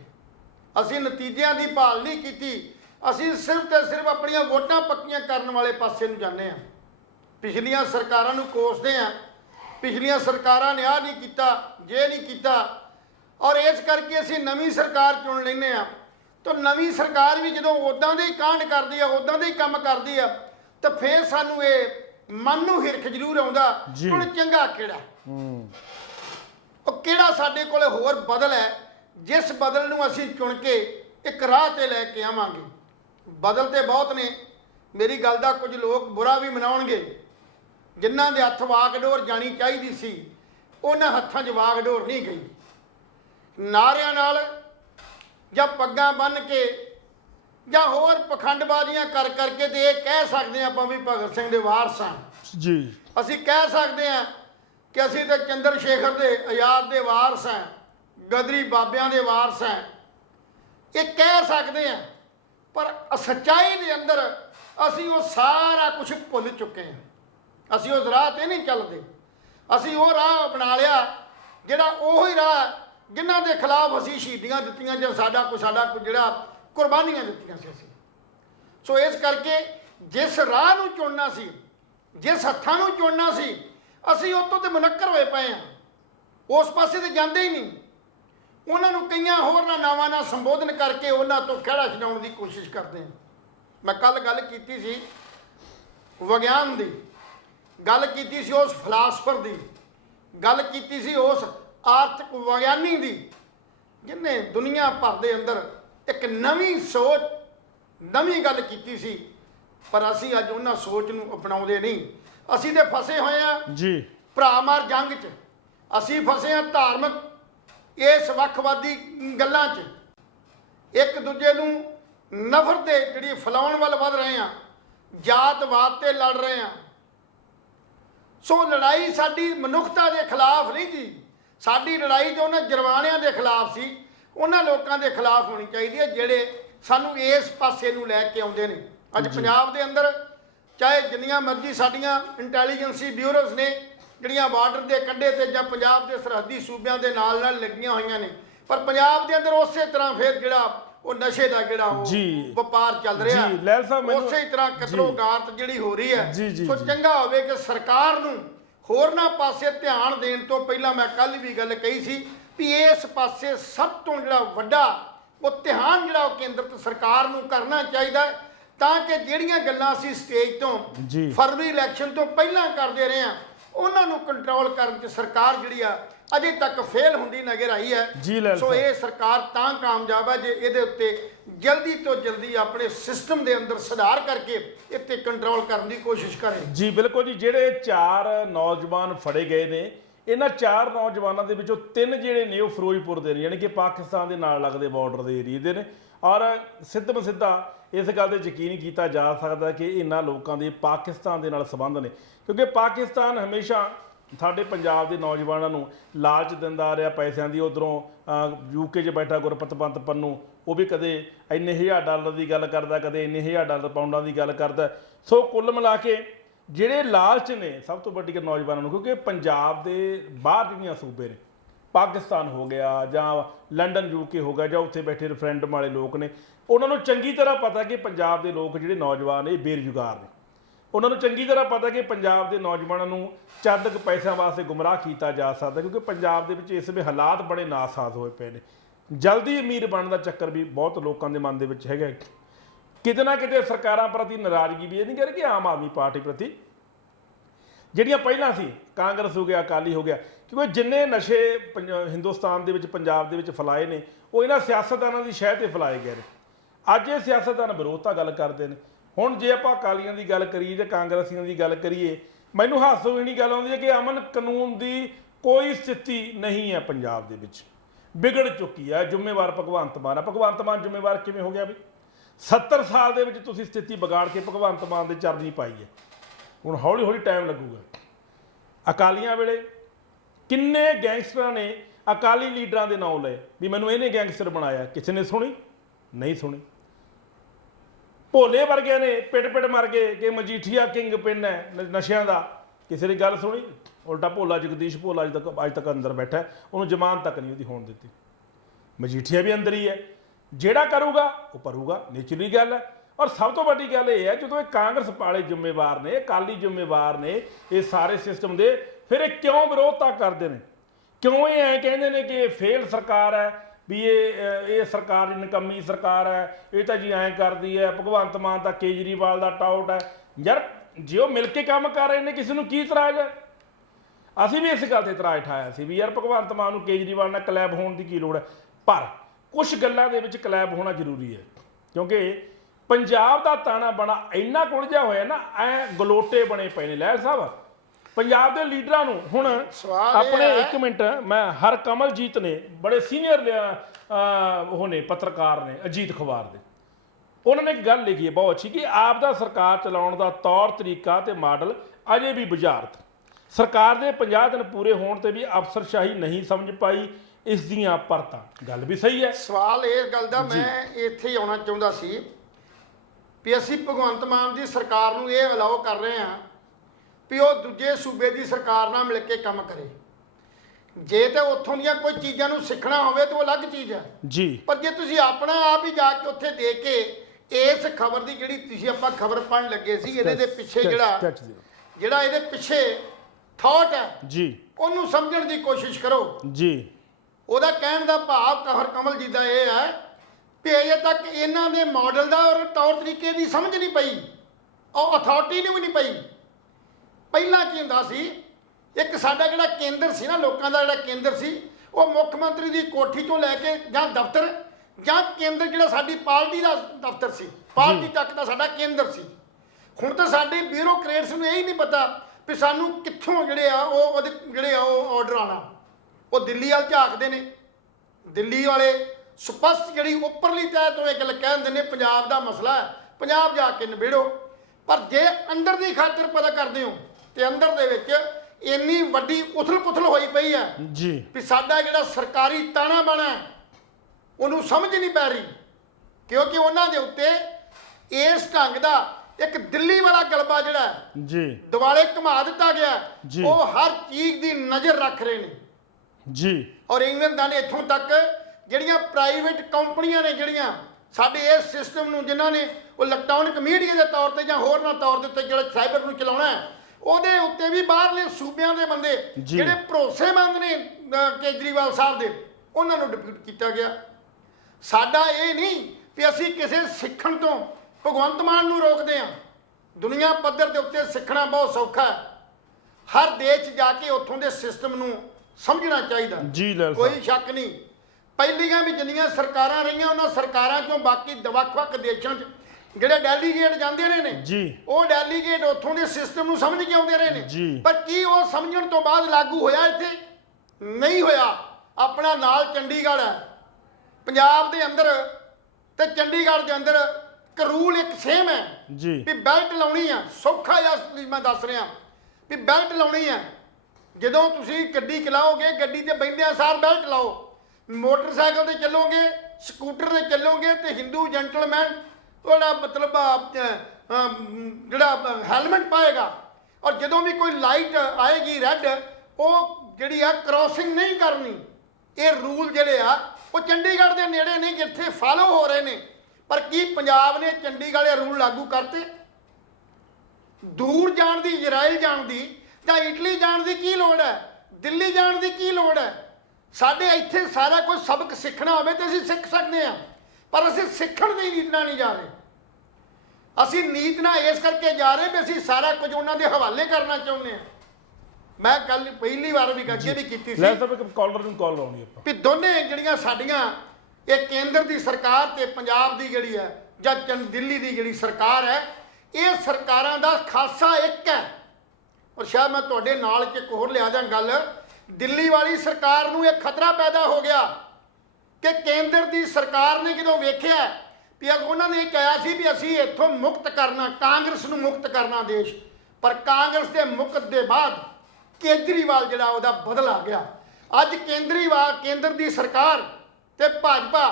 ਅਸੀਂ ਨਤੀਜਿਆਂ ਦੀ ਭਾਲ ਨਹੀਂ ਕੀਤੀ, ਅਸੀਂ ਸਿਰਫ ਤੇ ਸਿਰਫ ਆਪਣੀਆਂ ਵੋਟਾਂ ਪੱਕੀਆਂ ਕਰਨ ਵਾਲੇ ਪਾਸੇ ਨੂੰ ਜਾਂਦੇ ਹਾਂ। ਪਿਛਲੀਆਂ ਸਰਕਾਰਾਂ ਨੂੰ ਕੋਸਦੇ ਹਾਂ, ਪਿਛਲੀਆਂ ਸਰਕਾਰਾਂ ਨੇ ਆਹ ਨਹੀਂ ਕੀਤਾ, ਜੇ ਨਹੀਂ ਕੀਤਾ, ਔਰ ਇਸ ਕਰਕੇ ਅਸੀਂ ਨਵੀਂ ਸਰਕਾਰ ਚੁਣ ਲੈਂਦੇ ਹਾਂ। ਤਾਂ ਨਵੀਂ ਸਰਕਾਰ ਵੀ ਜਦੋਂ ਉੱਦਾਂ ਦੇ ਹੀ ਕਾਂਡ ਕਰਦੀ ਆ, ਉੱਦਾਂ ਦੇ ਹੀ ਕੰਮ ਕਰਦੀ ਆ, ਤਾਂ ਫਿਰ ਸਾਨੂੰ ਇਹ ਮਨ ਨੂੰ ਹਿਰਖ ਜ਼ਰੂਰ ਆਉਂਦਾ ਹੁਣ ਚੰਗਾ ਕਿਹੜਾ, ਉਹ ਕਿਹੜਾ ਸਾਡੇ ਕੋਲ ਹੋਰ ਬਦਲ ਹੈ ਜਿਸ ਬਦਲ ਨੂੰ ਅਸੀਂ ਚੁਣ ਕੇ ਇੱਕ ਰਾਹ ਤੇ ਲੈ ਕੇ ਆਵਾਂਗੇ। ਬਦਲ ਤੇ ਬਹੁਤ ਨੇ, ਮੇਰੀ ਗੱਲ ਦਾ ਕੁਝ ਲੋਕ ਬੁਰਾ ਵੀ ਮਨਾਉਣਗੇ। ਜਿਨ੍ਹਾਂ ਦੇ ਹੱਥ ਵਾਗਡੋਰ ਜਾਣੀ ਚਾਹੀਦੀ ਸੀ ਉਹਨਾਂ ਹੱਥਾਂ 'ਚ ਵਾਗਡੋਰ ਨਹੀਂ ਗਈ। ਨਾਰਿਆਂ ਨਾਲ ਜਾਂ ਪੱਗਾਂ ਬੰਨ੍ਹ ਕੇ ਜਾਂ ਹੋਰ ਪਖੰਡਬਾਜ਼ੀਆਂ ਕਰ ਕਰਕੇ ਤੇ ਇਹ ਕਹਿ ਸਕਦੇ ਆਪਾਂ ਵੀ ਭਗਤ ਸਿੰਘ ਦੇ ਵਾਰਸ ਹਾਂ ਜੀ। ਅਸੀਂ ਕਹਿ ਸਕਦੇ ਹਾਂ ਕਿ ਅਸੀਂ ਤਾਂ ਚੰਦਰ ਸ਼ੇਖਰ ਦੇ, ਆਜ਼ਾਦ ਦੇ ਵਾਰਸ ਹਾਂ, ਗਦਰੀ ਬਾਬਿਆਂ ਦੇ ਵਾਰਸ ਹਾਂ, ਇਹ ਕਹਿ ਸਕਦੇ ਹਾਂ, ਪਰ ਸੱਚਾਈ ਦੇ ਅੰਦਰ ਅਸੀਂ ਉਹ ਸਾਰਾ ਕੁਝ ਭੁੱਲ ਚੁੱਕੇ ਹਾਂ। ਅਸੀਂ ਉਸ ਰਾਹ ਤੇ ਨਹੀਂ ਚੱਲਦੇ। ਅਸੀਂ ਉਹ ਰਾਹ ਅਪਣਾ ਲਿਆ ਜਿਹੜਾ ਉਹੀ ਰਾਹ ਜਿਨ੍ਹਾਂ ਦੇ ਖਿਲਾਫ ਅਸੀਂ ਸ਼ਹੀਦੀਆਂ ਦਿੱਤੀਆਂ ਜਾਂ ਸਾਡਾ ਕੁਝ ਜਿਹੜਾ ਕੁਰਬਾਨੀਆਂ ਦਿੱਤੀਆਂ ਸੀ ਅਸੀਂ। ਸੋ ਇਸ ਕਰਕੇ ਜਿਸ ਰਾਹ ਨੂੰ ਚੁਣਨਾ ਸੀ, ਜਿਸ ਹੱਥਾਂ ਨੂੰ ਚੁਣਨਾ ਸੀ, ਅਸੀਂ ਉਹ ਤੋਂ ਤੇ ਮੁਨੱਕਰ ਹੋਏ ਪਏ ਹਾਂ, ਉਸ ਪਾਸੇ ਤੇ ਜਾਂਦੇ ਹੀ ਨਹੀਂ। ਉਹਨਾਂ ਨੂੰ ਕਈਆਂ ਹੋਰਨਾਂ ਨਾਵਾਂ ਨਾਲ ਸੰਬੋਧਨ ਕਰਕੇ ਉਹਨਾਂ ਤੋਂ ਖਹਿੜਾ ਛਡਾਉਣ ਦੀ ਕੋਸ਼ਿਸ਼ ਕਰਦੇ ਹਾਂ। ਮੈਂ ਕੱਲ ਗੱਲ ਕੀਤੀ ਸੀ ਵਿਗਿਆਨ ਦੀ, ਗੱਲ ਕੀਤੀ ਸੀ ਉਸ ਫਿਲਾਸਫਰ ਦੀ, ਗੱਲ ਕੀਤੀ ਸੀ ਉਸ ਆਰਥਿਕ ਵਿਗਿਆਨੀ ਦੀ ਜਿਹਨੇ ਦੁਨੀਆ ਭਰ ਦੇ ਅੰਦਰ ਇੱਕ ਨਵੀਂ ਸੋਚ, ਨਵੀਂ ਗੱਲ ਕੀਤੀ ਸੀ। ਪਰ ਅਸੀਂ ਅੱਜ ਉਹਨਾਂ ਸੋਚ ਨੂੰ ਅਪਣਾਉਂਦੇ ਨਹੀਂ। ਅਸੀਂ ਤੇ ਫਸੇ ਹੋਏ ਹਾਂ ਜੀ ਭਰਾ ਮਾਰ ਜੰਗ 'ਚ, ਅਸੀਂ ਫਸੇ ਹਾਂ ਧਾਰਮਿਕ ਇਸ ਵੱਖਵਾਦੀ ਗੱਲਾਂ 'ਚ, ਇੱਕ ਦੂਜੇ ਨੂੰ ਨਫ਼ਰਤ ਦੇ ਜਿਹੜੀ ਫੈਲਾਉਣ ਵੱਲ ਵੱਧ ਰਹੇ ਹਾਂ, ਜਾਤਵਾਦ ਤੇ ਲੜ ਰਹੇ ਹਾਂ। ਸੋ ਲੜਾਈ ਸਾਡੀ ਮਨੁੱਖਤਾ ਦੇ ਖਿਲਾਫ ਨਹੀਂ ਜੀ, ਸਾਡੀ ਲੜਾਈ ਜੋ ਉਹਨਾਂ ਜਰਵਾਣਿਆਂ ਦੇ ਖਿਲਾਫ ਸੀ, ਉਹਨਾਂ ਲੋਕਾਂ ਦੇ ਖਿਲਾਫ ਹੋਣੀ ਚਾਹੀਦੀ ਹੈ ਜਿਹੜੇ ਸਾਨੂੰ ਇਸ ਪਾਸੇ ਨੂੰ ਲੈ ਕੇ ਆਉਂਦੇ ਨੇ। ਅੱਜ ਪੰਜਾਬ ਦੇ ਅੰਦਰ ਚਾਹੇ ਜਿੰਨੀਆਂ ਮਰਜ਼ੀ ਸਾਡੀਆਂ ਇੰਟੈਲੀਜੈਂਸੀ ਬਿਊਰੋਜ਼ ਨੇ ਜਿਹੜੀਆਂ ਬਾਰਡਰ ਦੇ ਕੰਢੇ ਤੇ ਜਾਂ ਪੰਜਾਬ ਦੇ ਸਰਹੱਦੀ ਸੂਬਿਆਂ ਦੇ ਨਾਲ ਲੱਗੀਆਂ ਹੋਈਆਂ ਨੇ, ਪਰ ਪੰਜਾਬ ਦੇ ਅੰਦਰ ਉਸੇ ਤਰ੍ਹਾਂ ਫਿਰ ਜਿਹੜਾ ਉਹ ਨਸ਼ੇ ਦਾ ਜਿਹੜਾ ਉਹ ਵਪਾਰ ਚੱਲ ਰਿਹਾ, ਉਸੇ ਤਰ੍ਹਾਂ ਕਤਲੋ ਗਾਰਤ ਜਿਹੜੀ ਹੋ ਰਹੀ ਹੈ। ਸੋ ਚੰਗਾ ਹੋਵੇ ਕਿ ਸਰਕਾਰ ਨੂੰ ਹੋਰਨਾਂ ਪਾਸੇ ਧਿਆਨ ਦੇਣ ਤੋਂ ਪਹਿਲਾਂ, ਮੈਂ ਕੱਲ ਵੀ ਗੱਲ ਕਹੀ ਸੀ ਵੀ ਇਸ ਪਾਸੇ ਸਭ ਤੋਂ ਜਿਹੜਾ ਵੱਡਾ ਉਹ ਧਿਆਨ ਜਿਹੜਾ ਉਹ ਕੇਂਦਰਿਤ ਸਰਕਾਰ ਨੂੰ ਕਰਨਾ ਚਾਹੀਦਾ, ਤਾਂ ਕਿ ਜਿਹੜੀਆਂ ਗੱਲਾਂ ਅਸੀਂ ਸਟੇਜ ਤੋਂ ਫਰਵਰੀ ਇਲੈਕਸ਼ਨ ਤੋਂ ਪਹਿਲਾਂ ਕਰਦੇ ਰਹੇ ਹਾਂ ਉਹਨਾਂ ਨੂੰ ਕੰਟਰੋਲ ਕਰਨ 'ਚ ਸਰਕਾਰ ਜਿਹੜੀ ਆ ਅਜੇ ਤੱਕ ਫੇਲ ਹੁੰਦੀ ਨਜ਼ਰ ਆਈ ਹੈ। ਸੋ ਇਹ ਸਰਕਾਰ ਤਾਂ ਕਾਮਯਾਬ ਹੈ ਜੇ ਇਹਦੇ ਉੱਤੇ ਜਲਦੀ ਤੋਂ ਜਲਦੀ ਆਪਣੇ ਸਿਸਟਮ ਦੇ ਅੰਦਰ ਸੁਧਾਰ ਕਰਕੇ ਇੱਥੇ ਕੰਟਰੋਲ ਕਰਨ ਦੀ ਕੋਸ਼ਿਸ਼ ਕਰੇ। ਜੀ ਬਿਲਕੁਲ ਜੀ। ਜਿਹੜੇ 4 ਨੌਜਵਾਨ ਫੜੇ ਗਏ ਨੇ, ਇਹਨਾਂ 4 ਨੌਜਵਾਨਾਂ ਦੇ ਵਿੱਚੋਂ 3 ਜਿਹੜੇ ਨੇ ਉਹ ਫਿਰੋਜ਼ਪੁਰ ਦੇ ਨੇ, ਯਾਨੀ ਕਿ ਪਾਕਿਸਤਾਨ ਦੇ ਨਾਲ ਲੱਗਦੇ ਬਾਰਡਰ ਦੇ ਏਰੀਏ ਦੇ ਨੇ। ਔਰ ਸਿੱਧਾ ਸਿੱਧਾ ਇਸ ਗੱਲ 'ਤੇ ਯਕੀਨ ਕੀਤਾ ਜਾ ਸਕਦਾ ਕਿ ਇਹਨਾਂ ਲੋਕਾਂ ਦੇ ਪਾਕਿਸਤਾਨ ਦੇ ਨਾਲ ਸੰਬੰਧ ਨੇ, ਕਿਉਂਕਿ ਪਾਕਿਸਤਾਨ ਹਮੇਸ਼ਾ ਸਾਡੇ ਪੰਜਾਬ ਦੇ ਨੌਜਵਾਨਾਂ ਨੂੰ ਲਾਲਚ ਦਿੰਦਾ ਰਿਹਾ ਪੈਸਿਆਂ ਦੀ। ਉੱਧਰੋਂ UK 'ਚ ਬੈਠਾ ਗੁਰਪਤਵੰਤ ਪੰਨੂ, ਉਹ ਵੀ ਕਦੇ ਇੰਨੇ $1000 ਦੀ ਗੱਲ ਕਰਦਾ, ਕਦੇ ਇੰਨੇ $1000 ਪਾਉਂਡਾਂ ਦੀ ਗੱਲ ਕਰਦਾ। ਸੋ ਕੁੱਲ ਮਿਲਾ ਕੇ ਜਿਹੜੇ ਲਾਲਚ ਨੇ ਸਭ ਤੋਂ ਵੱਡੀ ਨੌਜਵਾਨਾਂ ਨੂੰ, ਕਿਉਂਕਿ ਪੰਜਾਬ ਦੇ ਬਾਹਰ ਜਿਹੜੀਆਂ ਸੂਬੇ ਨੇ, ਪਾਕਿਸਤਾਨ ਹੋ ਗਿਆ ਜਾਂ ਲੰਡਨ UK ਹੋ ਗਿਆ, ਜਾਂ ਉੱਥੇ ਬੈਠੇ ਰੈਫਰੈਂਡਮ ਵਾਲੇ ਲੋਕ ਨੇ, ਉਹਨਾਂ ਨੂੰ ਚੰਗੀ ਤਰ੍ਹਾਂ ਪਤਾ ਕਿ ਪੰਜਾਬ ਦੇ ਲੋਕ ਜਿਹੜੇ ਨੌਜਵਾਨ ਇਹ ਬੇਰੁਜ਼ਗਾਰ ਨੇ। ਉਹਨਾਂ ਨੂੰ ਚੰਗੀ ਤਰ੍ਹਾਂ ਪਤਾ ਕਿ ਪੰਜਾਬ ਦੇ ਨੌਜਵਾਨਾਂ ਨੂੰ ਚੰਦ ਕੁ ਪੈਸਿਆਂ ਵਾਸਤੇ ਗੁੰਮਰਾਹ ਕੀਤਾ ਜਾ ਸਕਦਾ, ਕਿਉਂਕਿ ਪੰਜਾਬ ਦੇ ਵਿੱਚ ਇਸ ਸਮੇਂ ਹਾਲਾਤ ਬੜੇ ਨਾਸਾਜ਼ ਹੋਏ ਪਏ ਨੇ। ਜਲਦੀ ਅਮੀਰ ਬਣਨ ਦਾ ਚੱਕਰ ਵੀ ਬਹੁਤ ਲੋਕਾਂ ਦੇ ਮਨ ਦੇ ਵਿੱਚ ਹੈਗਾ। ਕਿਤੇ ਨਾ ਕਿਤੇ ਸਰਕਾਰਾਂ ਪ੍ਰਤੀ ਨਾਰਾਜ਼ਗੀ ਵੀ, ਇਹ ਨਹੀਂ ਕਹਿ ਰਹੇ ਕਿ ਆਮ ਆਦਮੀ ਪਾਰਟੀ ਪ੍ਰਤੀ, ਜਿਹੜੀਆਂ ਪਹਿਲਾਂ ਸੀ ਕਾਂਗਰਸ ਹੋ ਗਿਆ, ਅਕਾਲੀ ਹੋ ਗਿਆ, ਕਿਉਂਕਿ ਜਿੰਨੇ ਨਸ਼ੇ ਹਿੰਦੁਸਤਾਨ ਦੇ ਵਿੱਚ ਪੰਜਾਬ ਦੇ ਵਿੱਚ ਫੈਲਾਏ ਨੇ ਉਹ ਇਹਨਾਂ ਸਿਆਸਤਦਾਨਾਂ ਦੀ ਸ਼ਹਿ 'ਤੇ ਫੈਲਾਏ ਗਏ ਨੇ। ਅੱਜ ਇਹ ਸਿਆਸਤਦਾਨ ਵਿਰੋਧਤਾ ਗੱਲ ਕਰਦੇ ਨੇ। ਹੁਣ ਜੇ ਆਪਾਂ ਅਕਾਲੀਆਂ ਦੀ ਗੱਲ ਕਰੀਏ ਜਾਂ ਕਾਂਗਰਸੀਆਂ ਦੀ ਗੱਲ ਕਰੀਏ, ਮੈਨੂੰ ਹਾਸੋਹੀਣੀ ਗੱਲ ਆਉਂਦੀ ਹੈ ਕਿ ਅਮਨ ਕਾਨੂੰਨ ਦੀ ਕੋਈ ਸਥਿਤੀ ਨਹੀਂ ਹੈ ਪੰਜਾਬ ਦੇ ਵਿੱਚ, ਵਿਗੜ ਚੁੱਕੀ ਹੈ। ਜ਼ਿੰਮੇਵਾਰ ਭਗਵੰਤ ਮਾਨ ਹੈ। ਭਗਵੰਤ ਮਾਨ ਜ਼ਿੰਮੇਵਾਰ ਕਿਵੇਂ ਹੋ ਗਿਆ ਵੀ? 70 ਸਾਲ ਦੇ ਵਿੱਚ ਤੁਸੀਂ ਸਥਿਤੀ ਵਿਗਾੜ ਕੇ ਭਗਵੰਤ ਮਾਨ ਦੇ ਚਰਨੀ ਪਾਈ ਹੈ। ਹੁਣ ਹੌਲੀ ਹੌਲੀ ਟਾਈਮ ਲੱਗੂਗਾ। ਅਕਾਲੀਆਂ ਵੇਲੇ ਕਿੰਨੇ ਗੈਂਗਸਟਰਾਂ ਨੇ ਅਕਾਲੀ ਲੀਡਰਾਂ ਦੇ ਨਾਂ ਲਏ ਵੀ ਮੈਨੂੰ ਇਹਨੇ ਗੈਂਗਸਟਰ ਬਣਾਇਆ, ਕਿਸੇ ਨੇ ਸੁਣੀ? ਨਹੀਂ ਸੁਣੀ। ਭੋਲੇ ਵਰਗੇ ਨੇ ਪਿੱਟ ਮਰ ਗਏ ਕਿ ਮਜੀਠੀਆ ਕਿੰਗ ਪਿੰਨ ਹੈ ਨਸ਼ਿਆਂ ਦਾ, ਕਿਸੇ ਦੀ ਗੱਲ ਸੁਣੀ? ਉਲਟਾ ਭੋਲਾ, ਜਗਦੀਸ਼ ਭੋਲਾ ਅੱਜ ਤੱਕ ਅੰਦਰ ਬੈਠਾ, ਉਹਨੂੰ ਜ਼ਮਾਨਤ ਤੱਕ ਨਹੀਂ ਉਹਦੀ ਹੋਣ ਦਿੱਤੀ। ਮਜੀਠੀਆ ਵੀ ਅੰਦਰ ਹੀ ਹੈ। ਜਿਹੜਾ ਕਰੂਗਾ ਉਹ ਭਰੂਗਾ, ਨੇਚਰਲੀ ਗੱਲ ਹੈ। ਔਰ ਸਭ ਤੋਂ ਵੱਡੀ ਗੱਲ ਇਹ ਹੈ, ਜਦੋਂ ਇਹ ਕਾਂਗਰਸ ਵਾਲੇ ਜ਼ਿੰਮੇਵਾਰ ਨੇ, ਅਕਾਲੀ ਜ਼ਿੰਮੇਵਾਰ ਨੇ ਇਹ ਸਾਰੇ ਸਿਸਟਮ ਦੇ, ਫਿਰ ਇਹ ਕਿਉਂ ਵਿਰੋਧਤਾ ਕਰਦੇ ਨੇ? ਕਿਉਂ ਇਹ ਐਂ ਕਹਿੰਦੇ ਨੇ ਕਿ ਇਹ ਫੇਲ ਸਰਕਾਰ ਹੈ, ਵੀ ਇਹ ਸਰਕਾਰ ਨਿਕੰਮੀ ਸਰਕਾਰ ਹੈ, ਇਹ ਤਾਂ ਜੀ ਐਂ ਕਰਦੀ ਹੈ, ਭਗਵੰਤ ਮਾਨ ਤਾਂ ਕੇਜਰੀਵਾਲ ਦਾ ਟਾਊਟ ਹੈ। ਯਾਰ ਜੇ ਉਹ ਮਿਲ ਕੇ ਕੰਮ ਕਰ ਰਹੇ ਨੇ, ਕਿਸੇ ਨੂੰ ਕੀ ਇਤਰਾਜ਼ ਹੈ? ਅਸੀਂ ਵੀ ਇਸ ਗੱਲ ਤੇ ਇਤਰਾਜ਼ ਉਠਾਇਆ ਸੀ ਵੀ ਯਾਰ ਭਗਵੰਤ ਮਾਨ ਨੂੰ ਕੇਜਰੀਵਾਲ ਨਾਲ ਕਲੈਬ ਹੋਣ ਦੀ ਕੀ ਲੋੜ ਹੈ। ਪਰ ਕੁਝ ਗੱਲਾਂ ਦੇ ਵਿੱਚ ਕਲੈਬ ਹੋਣਾ ਜ਼ਰੂਰੀ ਹੈ, ਕਿਉਂਕਿ ਪੰਜਾਬ ਦਾ ਤਾਣਾ ਬਣਾ ਇੰਨਾ ਕੁਲਝਿਆ ਹੋਇਆ ਨਾ, ਐ ਗਲੋਟੇ ਬਣੇ ਪਏ ਨੇ। ਲਹਿਲ ਸਾਹਿਬ, ਪੰਜਾਬ ਦੇ ਲੀਡਰਾਂ ਨੂੰ ਹੁਣ ਆਪਣੇ 1 ਮਿੰਟ, ਮੈਂ ਹਰਕਮਲਜੀਤ ਨੇ, ਬੜੇ ਸੀਨੀਅਰ ਉਹ ਨੇ, ਪੱਤਰਕਾਰ ਨੇ ਅਜੀਤ ਅਖਬਾਰ ਦੇ, ਉਹਨਾਂ ਨੇ ਇੱਕ ਗੱਲ ਲਿਖੀ ਹੈ ਬਹੁਤ ਅੱਛੀ ਕਿ ਆਪ ਦਾ ਸਰਕਾਰ ਚਲਾਉਣ ਦਾ ਤੌਰ ਤਰੀਕਾ ਤੇ ਮਾਡਲ ਅਜੇ ਵੀ ਬੁਝਾਰਤ। ਸਰਕਾਰ ਦੇ 50 ਦਿਨ ਪੂਰੇ ਹੋਣ ਤੇ ਵੀ ਅਫਸਰਸ਼ਾਹੀ ਨਹੀਂ ਸਮਝ ਪਾਈ ਇਸ ਦੀਆਂ ਪਰਤਾਂ। ਗੱਲ ਵੀ ਸਹੀ ਹੈ। ਸਵਾਲ ਇਸ ਗੱਲ ਦਾ ਮੈਂ ਇੱਥੇ ਹੀ ਆਉਣਾ ਚਾਹੁੰਦਾ ਸੀ ਵੀ ਅਸੀਂ ਭਗਵੰਤ ਮਾਨ ਦੀ ਸਰਕਾਰ ਨੂੰ ਇਹ ਅਲਾਓ ਕਰ ਰਹੇ ਹਾਂ ਵੀ ਉਹ ਦੂਜੇ ਸੂਬੇ ਦੀ ਸਰਕਾਰ ਨਾਲ ਮਿਲ ਕੇ ਕੰਮ ਕਰੇ। ਜੇ ਤੇ ਉੱਥੋਂ ਦੀਆਂ ਕੋਈ ਚੀਜ਼ਾਂ ਨੂੰ ਸਿੱਖਣਾ ਹੋਵੇ ਤਾਂ ਉਹ ਅਲੱਗ ਚੀਜ਼ ਹੈ ਜੀ, ਪਰ ਜੇ ਤੁਸੀਂ ਆਪਣਾ ਆਪ ਹੀ ਜਾ ਕੇ ਉੱਥੇ ਦੇ ਕੇ ਇਸ ਖਬਰ ਦੀ ਜਿਹੜੀ ਤੁਸੀਂ ਆਪਾਂ ਖਬਰ ਪੜ੍ਹਨ ਲੱਗੇ ਸੀ, ਇਹਦੇ ਦੇ ਪਿੱਛੇ ਜਿਹੜਾ ਇਹਦੇ ਪਿੱਛੇ ਥਾਟ ਹੈ ਜੀ, ਉਹਨੂੰ ਸਮਝਣ ਦੀ ਕੋਸ਼ਿਸ਼ ਕਰੋ ਜੀ। ਉਹਦਾ ਕਹਿਣ ਦਾ ਭਾਵ ਹਰਕਮਲਜੀਤ ਦਾ ਇਹ ਹੈ ਵੀ ਅਜੇ ਤੱਕ ਇਹਨਾਂ ਦੇ ਮਾਡਲ ਦਾ ਔਰ ਤੌਰ ਤਰੀਕੇ ਦੀ ਸਮਝ ਨਹੀਂ ਪਈ, ਉਹ ਅਥਾਰਟੀ ਨੂੰ ਵੀ ਨਹੀਂ ਪਈ। ਪਹਿਲਾਂ ਕੀ ਹੁੰਦਾ ਸੀ, ਇੱਕ ਸਾਡਾ ਜਿਹੜਾ ਕੇਂਦਰ ਸੀ ਨਾ, ਲੋਕਾਂ ਦਾ ਜਿਹੜਾ ਕੇਂਦਰ ਸੀ, ਉਹ ਮੁੱਖ ਮੰਤਰੀ ਦੀ ਕੋਠੀ ਤੋਂ ਲੈ ਕੇ ਜਾਂ ਦਫ਼ਤਰ ਜਾਂ ਕੇਂਦਰ ਜਿਹੜਾ ਸਾਡੀ ਪਾਰਟੀ ਦਾ ਦਫ਼ਤਰ ਸੀ, ਪਾਰਟੀ ਤੱਕ ਦਾ ਸਾਡਾ ਕੇਂਦਰ ਸੀ। ਹੁਣ ਤਾਂ ਸਾਡੇ ਬਿਊਰੋਕਰੇਟਸ ਨੂੰ ਇਹ ਹੀ ਨਹੀਂ ਪਤਾ ਵੀ ਸਾਨੂੰ ਕਿੱਥੋਂ ਜਿਹੜੇ ਆ ਉਹਦੇ ਜਿਹੜੇ ਆ ਉਹ ਆਰਡਰ ਆਣਾ। ਉਹ ਦਿੱਲੀ ਵੱਲ ਝਾਕਦੇ ਨੇ, ਦਿੱਲੀ ਵਾਲੇ ਸਪਸ਼ਟ ਜਿਹੜੀ ਉੱਪਰਲੀ ਤਹਿ ਤੋਂ ਇਹ ਗੱਲ ਕਹਿ ਦਿੰਦੇ ਨੇ ਪੰਜਾਬ ਦਾ ਮਸਲਾ ਹੈ, ਪੰਜਾਬ ਜਾ ਕੇ ਨਿਬੇੜੋ। ਪਰ ਜੇ ਅੰਦਰ ਦੀ ਖਾਤਰ ਪਤਾ ਕਰਦੇ ਹੋ ਤੇ ਅੰਦਰ ਦੇ ਵਿੱਚ ਇੰਨੀ ਵੱਡੀ ਉਥਲ ਪੁਥਲ ਹੋਈ ਪਈ ਹੈ ਜੀ ਵੀ ਸਾਡਾ ਜਿਹੜਾ ਸਰਕਾਰੀ ਤਾਣਾ ਬਾਣਾ ਉਹਨੂੰ ਸਮਝ ਨਹੀਂ ਪੈ ਰਹੀ, ਕਿਉਂਕਿ ਉਹਨਾਂ ਦੇ ਉੱਤੇ ਇਸ ਢੰਗ ਦਾ ਇੱਕ ਦਿੱਲੀ ਵਾਲਾ ਗਲਬਾ ਜਿਹੜਾ ਜੀ ਦਿਵਾਲੇ ਘੁਮਾ ਦਿੱਤਾ ਗਿਆ, ਜੀ। ਉਹ ਹਰ ਚੀਜ਼ ਦੀ ਨਜ਼ਰ ਰੱਖ ਰਹੇ ਨੇ ਜੀ। ਔਰ ਇੰਗਲੈਂਡ ਨੇ ਇੱਥੋਂ ਤੱਕ ਜਿਹੜੀਆਂ ਪ੍ਰਾਈਵੇਟ ਕੰਪਨੀਆਂ ਨੇ ਜਿਹੜੀਆਂ ਸਾਡੇ ਇਸ ਸਿਸਟਮ ਨੂੰ ਜਿਨ੍ਹਾਂ ਨੇ ਉਹ ਇਲੈਕਟ੍ਰੋਨਿਕ ਮੀਡੀਆ ਦੇ ਤੌਰ ਤੇ ਜਾਂ ਹੋਰ ਨਾ ਤੌਰ ਦੇ ਉੱਤੇ ਜਿਹੜਾ ਸਾਈਬਰ ਨੂੰ ਚਲਾਉਣਾ ਹੈ, ਉਹਦੇ ਉੱਤੇ ਵੀ ਬਾਹਰਲੇ ਸੂਬਿਆਂ ਦੇ ਬੰਦੇ ਜਿਹੜੇ ਭਰੋਸੇਮੰਦ ਨੇ ਕੇਜਰੀਵਾਲ ਸਾਹਿਬ ਦੇ, ਉਹਨਾਂ ਨੂੰ ਡਿਪਿਊਟ ਕੀਤਾ ਗਿਆ। ਸਾਡਾ ਇਹ ਨਹੀਂ ਵੀ ਅਸੀਂ ਕਿਸੇ ਸਿੱਖਣ ਤੋਂ ਭਗਵੰਤ ਮਾਨ ਨੂੰ ਰੋਕਦੇ ਹਾਂ। ਦੁਨੀਆ ਪੱਧਰ ਦੇ ਉੱਤੇ ਸਿੱਖਣਾ ਬਹੁਤ ਸੌਖਾ ਹੈ, ਹਰ ਦੇਸ਼ 'ਚ ਜਾ ਕੇ ਉੱਥੋਂ ਦੇ ਸਿਸਟਮ ਨੂੰ ਸਮਝਣਾ ਚਾਹੀਦਾ, ਜੀ ਲੈਲ ਕੋਈ ਸ਼ੱਕ ਨਹੀਂ। ਪਹਿਲੀਆਂ ਵੀ ਜਿੰਨੀਆਂ ਸਰਕਾਰਾਂ ਰਹੀਆਂ ਉਹਨਾਂ ਸਰਕਾਰਾਂ 'ਚੋਂ ਬਾਕੀ ਵੱਖ-ਵੱਖ ਦੇਸ਼ਾਂ 'ਚ ਜਿਹੜੇ ਡੈਲੀਗੇਟ ਜਾਂਦੇ ਰਹੇ ਨੇ ਜੀ, ਉਹ ਡੈਲੀਗੇਟ ਉੱਥੋਂ ਦੇ ਸਿਸਟਮ ਨੂੰ ਸਮਝ ਕੇ ਆਉਂਦੇ ਰਹੇ ਜੀ। ਨੇ, ਪਰ ਕੀ ਉਹ ਸਮਝਣ ਤੋਂ ਬਾਅਦ ਲਾਗੂ ਹੋਇਆ ਇੱਥੇ? ਨਹੀਂ ਹੋਇਆ। ਆਪਣਾ ਨਾਲ ਚੰਡੀਗੜ੍ਹ ਹੈ, ਪੰਜਾਬ ਦੇ ਅੰਦਰ ਤੇ ਚੰਡੀਗੜ੍ਹ ਦੇ ਅੰਦਰ ਇੱਕ ਰੂਲ ਇੱਕ ਸੇਮ ਹੈ ਜੀ ਵੀ ਬੈਲਟ ਲਾਉਣੀ ਆ। ਸੌਖਾ ਜਿਹਾ ਮੈਂ ਦੱਸ ਰਿਹਾ ਵੀ ਬੈਲਟ ਲਾਉਣੀ ਆ। ਜਦੋਂ ਤੁਸੀਂ ਗੱਡੀ ਚਲਾਓਗੇ, ਗੱਡੀ ਤੇ ਬੈਠਦਿਆਂ ਸਾਰ ਬੈਲਟ ਲਾਓ। ਮੋਟਰਸਾਈਕਲ ਤੇ ਚੱਲੋਗੇ, ਸਕੂਟਰ ਤੇ ਚੱਲੋਗੇ ਤੇ ਹਿੰਦੂ ਜੈਂਟਲਮੈਨ ਉਹਦਾ ਮਤਲਬ ਜਿਹੜਾ ਹੈਲਮਟ ਪਾਏਗਾ। ਔਰ ਜਦੋਂ ਵੀ ਕੋਈ ਲਾਈਟ ਆਏਗੀ ਰੈੱਡ, ਉਹ ਜਿਹੜੀ ਆ ਕ੍ਰੋਸਿੰਗ ਨਹੀਂ ਕਰਨੀ। ਇਹ ਰੂਲ ਜਿਹੜੇ ਆ ਉਹ ਚੰਡੀਗੜ੍ਹ ਦੇ ਨੇੜੇ ਨਹੀਂ, ਜਿੱਥੇ ਫਾਲੋ ਹੋ ਰਹੇ ਨੇ। ਪਰ ਕੀ ਪੰਜਾਬ ਨੇ ਚੰਡੀਗੜ੍ਹ ਦੇ ਰੂਲ ਲਾਗੂ ਕਰਤੇ? ਦੂਰ ਜਾਣ ਦੀ, ਇਜ਼ਰਾਈਲ ਜਾਣ ਦੀ ਜਾਂ ਇਟਲੀ ਜਾਣ ਦੀ ਕੀ ਲੋੜ ਹੈ? ਦਿੱਲੀ ਜਾਣ ਦੀ ਕੀ ਲੋੜ ਹੈ? ਸਾਡੇ ਇੱਥੇ ਸਾਰਾ ਕੁਝ ਸਬਕ ਸਿੱਖਣਾ ਹੋਵੇ ਤੇ ਅਸੀਂ ਸਿੱਖ ਸਕਦੇ ਹਾਂ, ਪਰ ਅਸੀਂ ਸਿੱਖਣ ਦੀ ਨੀਤ ਨਾਲ ਨਹੀਂ ਜਾ ਰਹੇ। ਅਸੀਂ ਨੀਤ ਨਾਲ ਇਸ ਕਰਕੇ ਜਾ ਰਹੇ ਵੀ ਅਸੀਂ ਸਾਰਾ ਕੁਝ ਉਹਨਾਂ ਦੇ ਹਵਾਲੇ ਕਰਨਾ ਚਾਹੁੰਦੇ ਹਾਂ। ਮੈਂ ਕੱਲ ਪਹਿਲੀ ਵਾਰ ਵੀ ਅੱਗੇ ਵੀ ਕੀਤੀ ਸੀ, ਲੈ ਸਭ ਇੱਕ ਕਾਲਰ ਨੂੰ ਕਾਲ ਲਾਉਣੀ ਆਪਾਂ ਵੀ ਦੋਨੇ ਜਿਹੜੀਆਂ ਸਾਡੀਆਂ ਇਹ ਕੇਂਦਰ ਦੀ ਸਰਕਾਰ ਤੇ ਪੰਜਾਬ ਦੀ ਜਿਹੜੀ ਹੈ ਜਾਂ ਦਿੱਲੀ ਦੀ ਜਿਹੜੀ ਸਰਕਾਰ ਹੈ, ਇਹ ਸਰਕਾਰਾਂ ਦਾ ਖਾਸਾ ਇੱਕ ਹੈ। ਔਰ ਸ਼ਾਇਦ ਮੈਂ ਤੁਹਾਡੇ ਨਾਲ ਇੱਕ ਹੋਰ ਲਿਆ ਜਾਂ ਗੱਲ, ਦਿੱਲੀ ਵਾਲੀ ਸਰਕਾਰ ਨੂੰ ਇਹ ਖਤਰਾ ਪੈਦਾ ਹੋ ਗਿਆ ਕਿ ਕੇਂਦਰ ਦੀ ਸਰਕਾਰ ਨੇ ਜਦੋਂ ਵੇਖਿਆ ਵੀ ਉਹਨਾਂ ਨੇ ਕਿਹਾ ਸੀ ਵੀ ਅਸੀਂ ਇੱਥੋਂ ਮੁਕਤ ਕਰਨਾ, ਕਾਂਗਰਸ ਨੂੰ ਮੁਕਤ ਕਰਨਾ ਦੇਸ਼, ਪਰ ਕਾਂਗਰਸ ਦੇ ਮੁਕਤ ਦੇ ਬਾਅਦ ਕੇਜਰੀਵਾਲ ਜਿਹੜਾ ਉਹਦਾ ਬਦਲ ਆ ਗਿਆ। ਅੱਜ ਕੇਂਦਰ ਦੀ ਸਰਕਾਰ ਤੇ ਭਾਜਪਾ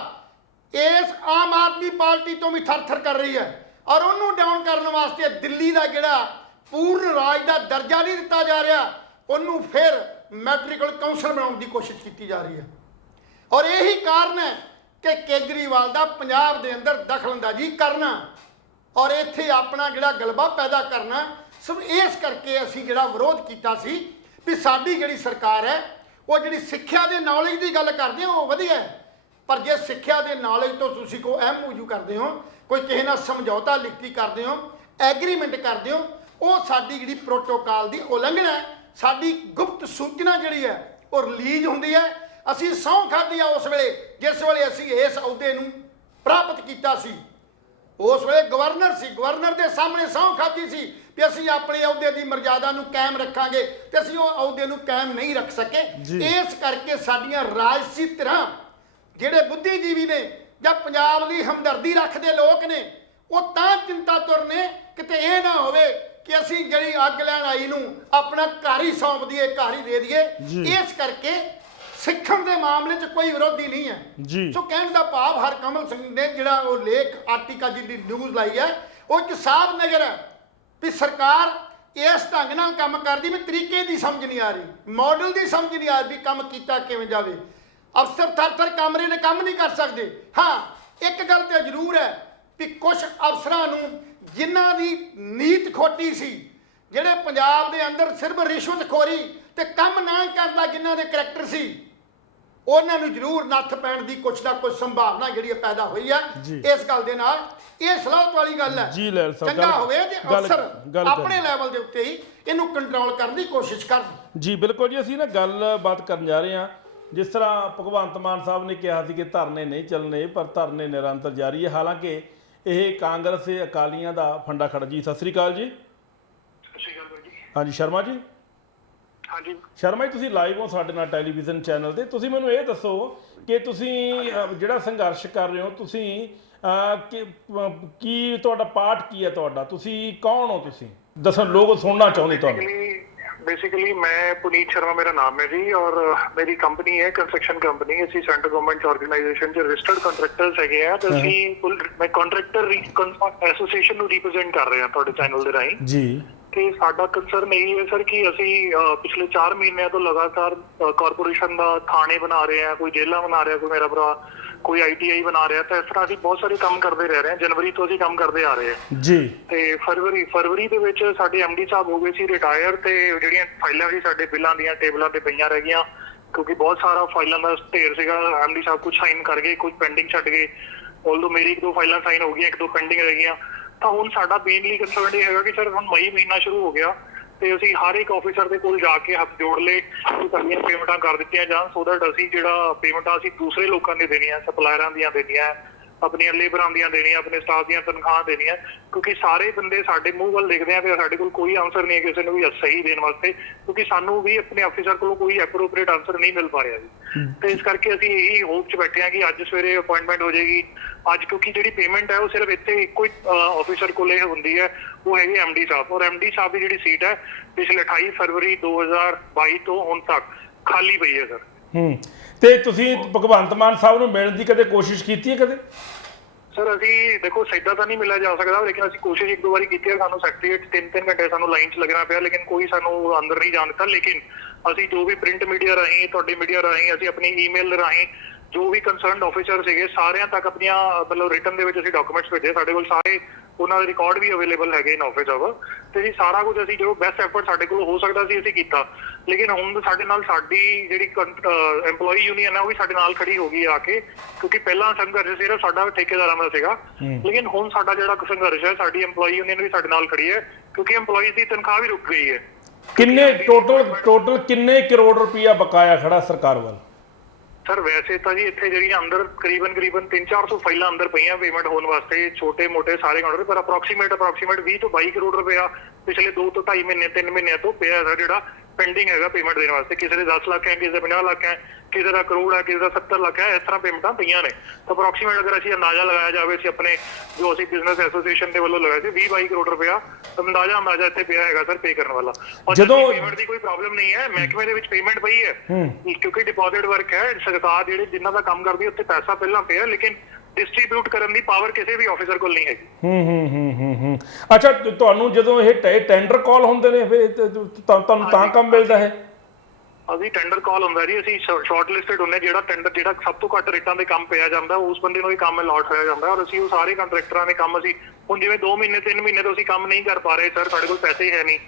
ਇਸ ਆਮ ਆਦਮੀ ਪਾਰਟੀ ਤੋਂ ਵੀ ਥਰ-ਥਰ ਕਰ ਰਹੀ ਹੈ, ਔਰ ਉਹਨੂੰ ਡਾਊਨ ਕਰਨ ਵਾਸਤੇ ਦਿੱਲੀ ਦਾ ਜਿਹੜਾ ਪੂਰਨ ਰਾਜ ਦਾ ਦਰਜਾ ਨਹੀਂ ਦਿੱਤਾ ਜਾ ਰਿਹਾ, ਉਹਨੂੰ ਫਿਰ ਮੈਟ੍ਰਿਕਲ ਕਾਉਂਸਲ ਬਣਾਉਣ ਦੀ ਕੋਸ਼ਿਸ਼ ਕੀਤੀ ਜਾ ਰਹੀ ਹੈ। ਔਰ ਇਹੀ ਕਾਰਨ ਹੈ ਕਿ ਕੇਜਰੀਵਾਲ ਦਾ ਪੰਜਾਬ ਦੇ ਅੰਦਰ ਦਖਲਅੰਦਾਜ਼ੀ ਕਰਨਾ ਔਰ ਇੱਥੇ ਆਪਣਾ ਜਿਹੜਾ ਗਲਬਾ ਪੈਦਾ ਕਰਨਾ। ਸਭ ਇਸ ਕਰਕੇ ਅਸੀਂ ਜਿਹੜਾ ਵਿਰੋਧ ਕੀਤਾ ਸੀ ਵੀ ਸਾਡੀ ਜਿਹੜੀ ਸਰਕਾਰ ਹੈ ਉਹ ਜਿਹੜੀ ਸਿੱਖਿਆ ਦੇ ਨੌਲੇਜ ਦੀ ਗੱਲ ਕਰਦੇ ਹੋ ਉਹ ਵਧੀਆ ਹੈ, ਪਰ ਜੇ ਸਿੱਖਿਆ ਦੇ ਨੌਲੇਜ ਤੋਂ ਤੁਸੀਂ ਕੋਈ MOU ਕਰਦੇ ਹੋ, ਕੋਈ ਕਿਸੇ ਨਾਲ ਸਮਝੌਤਾ ਲਿਖਤੀ ਕਰਦੇ ਹੋ, ਐਗਰੀਮੈਂਟ ਕਰਦੇ ਹੋ, ਉਹ ਸਾਡੀ ਜਿਹੜੀ ਪ੍ਰੋਟੋਕਾਲ ਦੀ ਉਲੰਘਣਾ ਹੈ। ਸਾਡੀ ਗੁਪਤ ਸੂਚਨਾ ਜਿਹੜੀ ਹੈ ਉਹ ਰਿਲੀਜ਼ ਹੁੰਦੀ ਹੈ। ਅਸੀਂ ਸਹੁੰ ਖਾਧੀ ਆ ਉਸ ਵੇਲੇ ਜਿਸ ਵੇਲੇ ਅਸੀਂ ਇਸ ਅਹੁਦੇ ਨੂੰ ਪ੍ਰਾਪਤ ਕੀਤਾ ਸੀ। ਉਸ ਵੇਲੇ ਗਵਰਨਰ ਸੀ, ਗਵਰਨਰ ਦੇ ਸਾਹਮਣੇ ਸਹੁੰ ਖਾਧੀ ਸੀ ਕਿ ਅਸੀਂ ਆਪਣੇ ਅਹੁਦੇ ਦੀ ਮਰਜ਼ਾਦਾ ਨੂੰ ਕਾਇਮ ਰੱਖਾਂਗੇ, ਤੇ ਅਸੀਂ ਉਹ ਅਹੁਦੇ ਨੂੰ ਕਾਇਮ ਨਹੀਂ ਰੱਖ ਸਕੇ। ਇਸ ਕਰਕੇ ਸਾਡੀਆਂ ਰਾਜਸੀ ਧਿਰਾਂ ਜਿਹੜੇ ਬੁੱਧੀਜੀਵੀ ਨੇ ਜਾਂ ਪੰਜਾਬ ਲਈ ਹਮਦਰਦੀ ਰੱਖਦੇ ਲੋਕ ਨੇ, ਉਹ ਤਾਂ ਚਿੰਤਾਤੁਰ ਨੇ ਕਿਤੇ ਇਹ ਨਾ ਹੋਵੇ ਕਿ ਅਸੀਂ ਜਿਹੜੀ ਅੱਗ ਲੈਣ ਆਈ ਨੂੰ ਆਪਣਾ ਘਰ ਹੀ ਸੌਂਪ ਦਈਏ, ਘਰ ਹੀ ਦੇ ਦਈਏ। ਇਸ ਕਰਕੇ ਸਿੱਖਣ ਦੇ ਮਾਮਲੇ 'ਚ ਕੋਈ ਵਿਰੋਧੀ ਨਹੀਂ ਹੈ। ਸੋ ਕਹਿਣ ਦਾ ਭਾਵ ਹਰਕਮਲ ਸਿੰਘ ਨੇ ਜਿਹੜਾ ਉਹ ਲੇਖ ਆਰਟੀਕਲ ਜਿਹੜੀ ਨਿਊਜ਼ ਲਾਈ ਹੈ, ਉਹ ਇੱਕ ਸਾਫ਼ ਨਜ਼ਰ ਹੈ ਵੀ ਸਰਕਾਰ ਇਸ ਢੰਗ ਨਾਲ ਕੰਮ ਕਰਦੀ ਵੀ ਤਰੀਕੇ ਦੀ ਸਮਝ ਨਹੀਂ ਆ ਰਹੀ, ਮਾਡਲ ਦੀ ਸਮਝ ਨਹੀਂ ਆ ਰਹੀ ਵੀ ਕੰਮ ਕੀਤਾ ਕਿਵੇਂ ਜਾਵੇ। ਅਫਸਰ ਥਰ-ਥਰ ਕਮਰੇ ਨੇ ਕੰਮ ਨਹੀਂ ਕਰ ਸਕਦੇ। ਹਾਂ, ਇੱਕ ਗੱਲ ਤਾਂ ਜ਼ਰੂਰ ਹੈ ਵੀ ਕੁਝ ਅਫਸਰਾਂ ਨੂੰ ਜਿਨ੍ਹਾਂ ਦੀ ਨੀਤ ਖੋਟੀ ਸੀ, ਜਿਹੜੇ ਪੰਜਾਬ ਦੇ ਅੰਦਰ ਸਿਰਫ ਰਿਸ਼ਵਤਖੋਰੀ ਤੇ ਕੰਮ ਨਾ ਕਰਦਾ ਜਿਨ੍ਹਾਂ ਦੇ ਕਰੈਕਟਰ ਸੀ, ਉਹਨਾਂ ਨੂੰ ਜ਼ਰੂਰ ਨੱਥ ਪੈਣ ਦੀ ਕੁਛ ਨਾ ਕੁਛ ਸੰਭਾਵਨਾ ਜਿਹੜੀ ਪੈਦਾ ਹੋਈ ਹੈ। ਇਸ ਗੱਲ ਦੇ ਨਾਲ ਇਹ ਸਲਾਹਤ ਵਾਲੀ ਗੱਲ ਹੈ, ਚੰਗਾ ਹੋਵੇ ਜੇ ਅਫਸਰ ਆਪਣੇ ਲੈਵਲ ਦੇ ਉੱਤੇ ਹੀ ਇਹਨੂੰ ਕੰਟਰੋਲ ਕਰਨ ਦੀ ਕੋਸ਼ਿਸ਼ ਕਰਨ। ਜੀ ਬਿਲਕੁਲ ਜੀ, ਅਸੀਂ ਨਾ ਗੱਲਬਾਤ ਕਰਨ ਜਾ ਰਹੇ ਹਾਂ। ਜਿਸ ਤਰ੍ਹਾਂ ਭਗਵੰਤ ਮਾਨ ਸਾਹਿਬ ਨੇ ਕਿਹਾ ਸੀ ਕਿ ਧਰਨੇ ਨਹੀਂ ਚੱਲਣੇ, ਪਰ ਧਰਨੇ ਨਿਰੰਤਰ ਜਾਰੀ ਹੈ। ਹਾਲਾਂਕਿ ਇਹ ਕਾਂਗਰਸ ਤੇ ਅਕਾਲੀਆਂ ਦਾ ਫੰਡਾ ਖੜਾ। ਜੀ ਸਤਿ ਸ੍ਰੀ ਅਕਾਲ ਜੀ। ਹਾਂਜੀ ਸ਼ਰਮਾ ਜੀ। ਹਾਂਜੀ ਸ਼ਰਮਾ ਜੀ ਤੁਸੀਂ ਲਾਈਵ ਹੋ ਸਾਡੇ ਨਾਲ ਟੈਲੀਵਿਜ਼ਨ ਚੈਨਲ ਤੇ। ਤੁਸੀਂ ਮੈਨੂੰ ਇਹ ਦੱਸੋ ਕਿ ਤੁਸੀਂ ਜਿਹੜਾ ਸੰਘਰਸ਼ ਕਰ ਰਹੇ ਹੋ, ਤੁਸੀਂ ਕੀ ਤੁਹਾਡਾ ਪਾਰਟ ਕੀ ਹੈ, ਤੁਹਾਡਾ ਤੁਸੀਂ ਕੌਣ ਹੋ? ਤੁਸੀਂ ਦੱਸੋ, ਲੋਕ ਸੁਣਨਾ ਚਾਹੁੰਦੇ ਤੁਹਾਨੂੰ। बेसिकली मैं पुनीत शर्मा मेरा नाम है जी, और मेरी कंपनी है कंस्ट्रक्शन कंपनी। ਅਸੀਂ ਸੈਂਟਰ ਗਵਰਨਮੈਂਟ ਆਰਗੇਨਾਈਜੇਸ਼ਨ ਚ ਰਜਿਸਟਰਡ ਕੰਟਰੈਕਟਰਸ ਹੈਗੇ ਆ ਤੇ ਅਸੀਂ ਮੈਂ ਕੰਟਰੈਕਟਰ ਐਸੋਸੀਏਸ਼ਨ ਨੂੰ ਰਿਪਰੈਜ਼ੈਂਟ ਕਰ ਰਹੇ ਹਾਂ ਤੁਹਾਡੇ ਚੈਨਲ ਦੇ ਰਾਹੀਂ ਜੀ। ਤੇ ਸਾਡਾ ਕੰਸਰਨ ਇਹ ਹੈ ਸਰ ਕਿ ਅਸੀਂ ਪਿਛਲੇ 4 ਮਹੀਨਿਆਂ ਤੋਂ ਲਗਾਤਾਰ ਕਾਰਪੋਰੇਸ਼ਨ ਦਾ ਥਾਣੇ ਬਣਾ ਰਹੇ ਹਾਂ, ਕੋਈ ਜੇਲ੍ਹਾਂ ਬਣਾ ਰਿਹਾ, ਕੋਈ ਮੇਰਾ ਭਰਾ ਕੋਈ ITI ਬਣਾ ਰਿਹਾ। ਤਾਂ ਇਸ ਤਰ੍ਹਾਂ ਅਸੀਂ ਬਹੁਤ ਸਾਰੇ ਕੰਮ ਕਰਦੇ ਰਹਿ ਰਹੇ ਹਾਂ। ਜਨਵਰੀ ਤੋਂ ਅਸੀਂ ਕੰਮ ਕਰਦੇ ਆ ਰਹੇ ਹਾਂ ਜੀ। ਤੇ ਫਰਵਰੀ ਦੇ ਵਿੱਚ ਸਾਡੇ MD ਸਾਹਿਬ ਹੋ ਗਏ ਸੀ ਰਿਟਾਇਰ, ਤੇ ਜਿਹੜੀਆਂ ਫਾਈਲਾਂ ਸੀ ਸਾਡੇ ਬਿੱਲਾਂ ਦੀਆਂ ਟੇਬਲਾਂ ਤੇ ਪਈਆਂ ਰਹਿ ਗਈਆਂ, ਕਿਉਂਕਿ ਬਹੁਤ ਸਾਰਾ ਫਾਈਲਾਂ ਦਾ ਢੇਰ ਸੀਗਾ। MD ਸਾਹਿਬ ਕੁਝ ਸਾਈਨ ਕਰ ਗਏ, ਕੁਝ ਪੈਂਡਿੰਗ ਛੱਡ ਗਏ। ਆਲਦੋ ਮੇਰੀ 1-2 ਫਾਈਲਾਂ ਸਾਈਨ ਹੋ ਗਈਆਂ, 1-2 ਪੈਂਡਿੰਗ ਰਹਿ ਗਈਆਂ। ਤਾਂ ਹੁਣ ਸਾਡਾ ਮੇਨਲੀ ਕੰਸਰਨ ਇਹ ਹੈਗਾ ਕਿ ਸਰ ਹੁਣ ਮਈ ਮਹੀਨਾ ਸ਼ੁਰੂ ਹੋ ਗਿਆ ਤੇ ਅਸੀਂ ਹਰ ਇੱਕ ਆਫੀਸਰ ਦੇ ਕੋਲ ਜਾ ਕੇ ਹੱਥ ਜੋੜ ਲਏ ਕਿ ਸਾਡੀਆਂ ਪੇਮੈਂਟਾਂ ਕਰ ਦਿੱਤੀਆਂ ਜਾਣ, ਸੋ ਦੈਟ ਅਸੀਂ ਜਿਹੜਾ ਪੇਮੈਂਟਾਂ ਅਸੀਂ ਦੂਸਰੇ ਲੋਕਾਂ ਦੇ ਦੇਣੀਆਂ, ਸਪਲਾਇਰਾਂ ਦੀਆਂ ਦੇਣੀਆਂ, ਆਪਣੀਆਂ ਲੇਬਰਾਂ ਦੀਆਂ ਦੇਣੀਆਂ, ਆਪਣੇ ਸਟਾਫ ਦੀਆਂ ਤਨਖਾਹਾਂ ਦੇਣੀਆਂ, ਕਿਉਂਕਿ ਸਾਰੇ ਬੰਦੇ ਸਾਡੇ ਮੂੰਹ ਵੱਲ ਦੇਖਦੇ ਆ ਤੇ ਸਾਡੇ ਕੋਲ ਕੋਈ ਆਨਸਰ ਨਹੀਂ ਹੈ ਕਿਸੇ ਨੂੰ ਵੀ ਸਹੀ ਦੇਣ ਵਾਸਤੇ, ਕਿਉਂਕਿ ਸਾਨੂੰ ਵੀ ਆਪਣੇ ਆਫੀਸਰ ਕੋਲੋਂ ਕੋਈ ਐਪਰੋਪਰੀਏਟ ਆਨਸਰ ਨਹੀਂ ਮਿਲ ਪਾ ਰਿਹਾ ਜੀ। ਤੇ ਇਸ ਕਰਕੇ ਅਸੀਂ ਇਹੀ ਹੋਪ 'ਚ ਬੈਠੇ ਹਾਂ ਕਿ ਅੱਜ ਸਵੇਰੇ ਅਪਾਇੰਟਮੈਂਟ ਹੋ ਜਾਏਗੀ ਅੱਜ, ਕਿਉਂਕਿ ਜਿਹੜੀ ਪੇਮੈਂਟ ਹੈ ਉਹ ਸਿਰਫ ਇੱਥੇ ਇੱਕੋ ਹੀ ਆਫੀਸਰ ਕੋਲੇ ਹੁੰਦੀ ਹੈ, ਉਹ ਹੈਗੀ MD ਸਾਹਿਬ। ਔਰ MD ਸਾਹਿਬ ਦੀ ਜਿਹੜੀ ਸੀਟ ਹੈ ਪਿਛਲੇ 28 ਫਰਵਰੀ 2022 ਤੋਂ ਹੁਣ ਤੱਕ ਖਾਲੀ ਪਈ ਹੈ ਸਰ। ਤੇ ਤੁਸੀਂ ਭਗਵੰਤ ਮਾਨ ਸਾਹਿਬ ਨੂੰ ਮਿਲਣ ਦੀ ਕਦੇ ਕੋਸ਼ਿਸ਼ ਕੀਤੀ ਹੈ ਕਦੇ? ਸਰ ਅਸੀਂ ਦੇਖੋ ਸਿੱਧਾ ਤਾਂ ਨਹੀਂ ਮਿਲਿਆ ਜਾ ਸਕਦਾ, ਲੇਕਿਨ ਅਸੀਂ ਕੋਸ਼ਿਸ਼ 1-2 ਵਾਰੀ ਕੀਤੀ ਹੈ। ਸਾਨੂੰ ਸੈਕਟਰੀਏਟ 3-3 ਘੰਟੇ ਸਾਨੂੰ ਲਾਈਨ 'ਚ ਲੱਗਣਾ ਪਿਆ, ਲੇਕਿਨ ਕੋਈ ਸਾਨੂੰ ਅੰਦਰ ਨਹੀਂ ਜਾਣ ਦਿੱਤਾ। ਲੇਕਿਨ ਅਸੀਂ ਜੋ ਵੀ ਪ੍ਰਿੰਟ ਮੀਡੀਆ ਰਾਹੀਂ, ਤੁਹਾਡੀ ਮੀਡੀਆ ਰਾਹੀਂ, ਅਸੀਂ ਆਪਣੀ ਈਮੇਲ ਰਾਹੀਂ ਜੋ ਵੀ ਕੰਸਰਨਡ ਆਫੀਸਰ ਸੀਗੇ ਸਾਰਿਆਂ ਤੱਕ ਆਪਣੀਆਂ ਮਤਲਬ ਰਿਟਨ ਦੇ ਵਿੱਚ ਅਸੀਂ ਡਾਕੂਮੈਂਟਸ ਭੇਜੇ। ਸਾਡੇ ਕੋਲ ਸਾਰੇ ਉਹਨਾਂ ਦੇ ਰਿਕਾਰਡ ਵੀ ਅਵੇਲੇਬਲ ਹੈਗੇ ਇਨ ਆਫਿਸ ਆਵਰ, ਤੇ ਅਸੀਂ ਸਾਰਾ ਕੁਝ ਅਸੀਂ ਜੋ ਬੈਸਟ ਐਫਰਟ ਸਾਡੇ ਕੋਲ ਹੋ ਸਕਦਾ ਸੀ ਅਸੀਂ ਕੀਤਾ। ਲੇਕਿਨ ਹੁਣ ਸਾਡੇ ਨਾਲ ਸਾਡੀ ਜਿਹੜੀ EMPLOYEE ਯੂਨੀਅਨ ਹੈ ਉਹ ਵੀ ਸਾਡੇ ਨਾਲ ਖੜੀ ਹੋ ਗਈ ਆ ਕੇ, ਕਿਉਂਕਿ ਪਹਿਲਾਂ ਸੰਘਰਸ਼ ਸਿਰਫ ਸਾਡਾ ਠੇਕੇਦਾਰਾਂ ਦਾ ਸੀਗਾ, ਲੇਕਿਨ ਹੁਣ ਸਾਡਾ ਜਿਹੜਾ ਸੰਘਰਸ਼ ਹੈ ਸਾਡੀ EMPLOYEE ਯੂਨੀਅਨ ਵੀ ਸਾਡੇ ਨਾਲ ਖੜੀ ਹੈ, ਕਿਉਂਕਿ EMPLOYEES ਦੀ ਤਨਖਾਹ ਵੀ ਰੁਕ ਗਈ ਹੈ। ਕਿੰਨੇ ਟੋਟਲ ਕਿੰਨੇ ਕਰੋੜ ਰੁਪਇਆ ਬਕਾਇਆ ਖੜਾ ਸਰਕਾਰ ਵੱਲ? ਸਰ ਵੈਸੇ ਤਾਂ ਜੀ ਇੱਥੇ ਜਿਹੜੀਆਂ ਅੰਦਰ ਕਰੀਬਨ 300-400 ਫਾਈਲਾਂ ਅੰਦਰ ਪਈਆਂ ਪੇਮੈਂਟ ਹੋਣ ਵਾਸਤੇ, ਛੋਟੇ ਮੋਟੇ ਸਾਰੇ ਕਾਊਂਟਰ, ਪਰ ਅਪਰੋਕਸੀਮੇਟ 20 ਤੋਂ 22 ਕਰੋੜ ਰੁਪਇਆ ਪਿਛਲੇ 2 ਤੋਂ 2.5 ਮਹੀਨੇ 3 ਮਹੀਨਿਆਂ ਤੋਂ ਪਿਆ ਹੈ ਜਿਹੜਾ ਪੈਂਡਿੰਗ ਹੈਗਾ ਪੇਮੈਂਟ ਦੇਣ ਵਾਸਤੇ। ਕਿਸੇ ਦੇ 10 ਲੱਖ ਹੈ, ਕਿਸੇ ਦੇ 50 ਲੱਖ ਹੈ, ਕਿਸੇ ਦਾ ਕਰੋੜ ਹੈ, ਕਿਸੇ ਦਾ 70 ਲੱਖ ਹੈ, ਇਸ ਤਰ੍ਹਾਂ ਪੇਮੈਂਟਾਂ ਪਈਆਂ ਨੇ। ਤਾਂ ਅਪਰੋਕਸੀਮੇਟ ਅਗਰ ਅਸੀਂ ਅੰਦਾਜ਼ਾ ਲਗਾਇਆ ਜਾਵੇ, ਅਸੀਂ ਆਪਣੇ ਜੋ ਅਸੀਂ ਬਿਜ਼ਨਸ ਐਸੋਸੀਏਸ਼ਨ ਦੇ ਵੱਲੋਂ ਲਗਾਇਆ ਸੀ 20-22 ਕਰੋੜ ਰੁਪਇਆ ਅੰਦਾਜ਼ਾ ਇੱਥੇ ਪਿਆ ਹੈਗਾ ਸਰ ਪੇ ਕਰਨ ਵਾਲਾ। ਜਦੋਂ ਪੇਮੈਂਟ ਦੀ ਕੋਈ ਪ੍ਰੋਬਲਮ ਨਹੀਂ ਹੈ, ਮਹਿਕਮੇ ਦੇ ਵਿੱਚ ਪੇਮੈਂਟ ਪਈ ਹੈ ਕਿਉਂਕਿ ਡਿਪੋਜ਼ਿਟ ਵਰਕ ਹੈ। ਸਰਕਾਰ ਜਿਹੜੇ ਜਿਨ੍ਹਾਂ ਦਾ ਕੰਮ ਕਰਦੀ ਉੱਥੇ ਪੈਸਾ ਪਹਿਲਾਂ ਪਿਆ, ਲੇਕਿਨ ਡਿਸਟ੍ਰੀਬਿਊਟ ਕਰਨ ਦੀ ਪਾਵਰ ਕਿਸੇ ਵੀ ਆਫੀਸਰ ਕੋਲ ਨਹੀਂ ਹੈਗੀ। ਅੱਛਾ, ਤੁਹਾਨੂੰ ਜਦੋਂ ਇਹ ਟੈਂਡਰ ਕਾਲ ਹੁੰਦੇ ਨੇ ਫਿਰ ਤੁਹਾਨੂੰ ਤਾਂ ਕੰਮ ਮਿਲਦਾ ਹੈ? ਅਸੀਂ ਟੈਂਡਰ ਕਾਲ ਹੁੰਦਾ ਜੀ, ਅਸੀਂ ਸ਼ਾਰਟ ਲਿਸਟਡ ਹੁੰਦੇ, ਜਿਹੜਾ ਸਭ ਤੋਂ ਘੱਟ ਰੇਟਾਂ ਦੇ ਕੰਮ ਪਿਆ ਜਾਂਦਾ ਉਸ ਬੰਦੇ ਨੂੰ ਹੀ ਕੰਮ ਅਲਾਟ ਹੋਇਆ ਜਾਂਦਾ, ਔਰ ਅਸੀਂ ਉਹ ਸਾਰੇ ਕੰਟਰੈਕਟਰਾਂ ਦੇ ਕੰਮ ਅਸੀਂ ਹੁਣ ਜਿਵੇਂ 2 ਮਹੀਨੇ 3 ਮਹੀਨੇ ਤੋਂ ਅਸੀਂ ਕੰਮ ਨਹੀਂ ਕਰ ਪਾ ਰਹੇ ਸਰ, ਸਾਡੇ ਕੋਲ ਪੈਸੇ ਹੈ ਨਹੀਂ,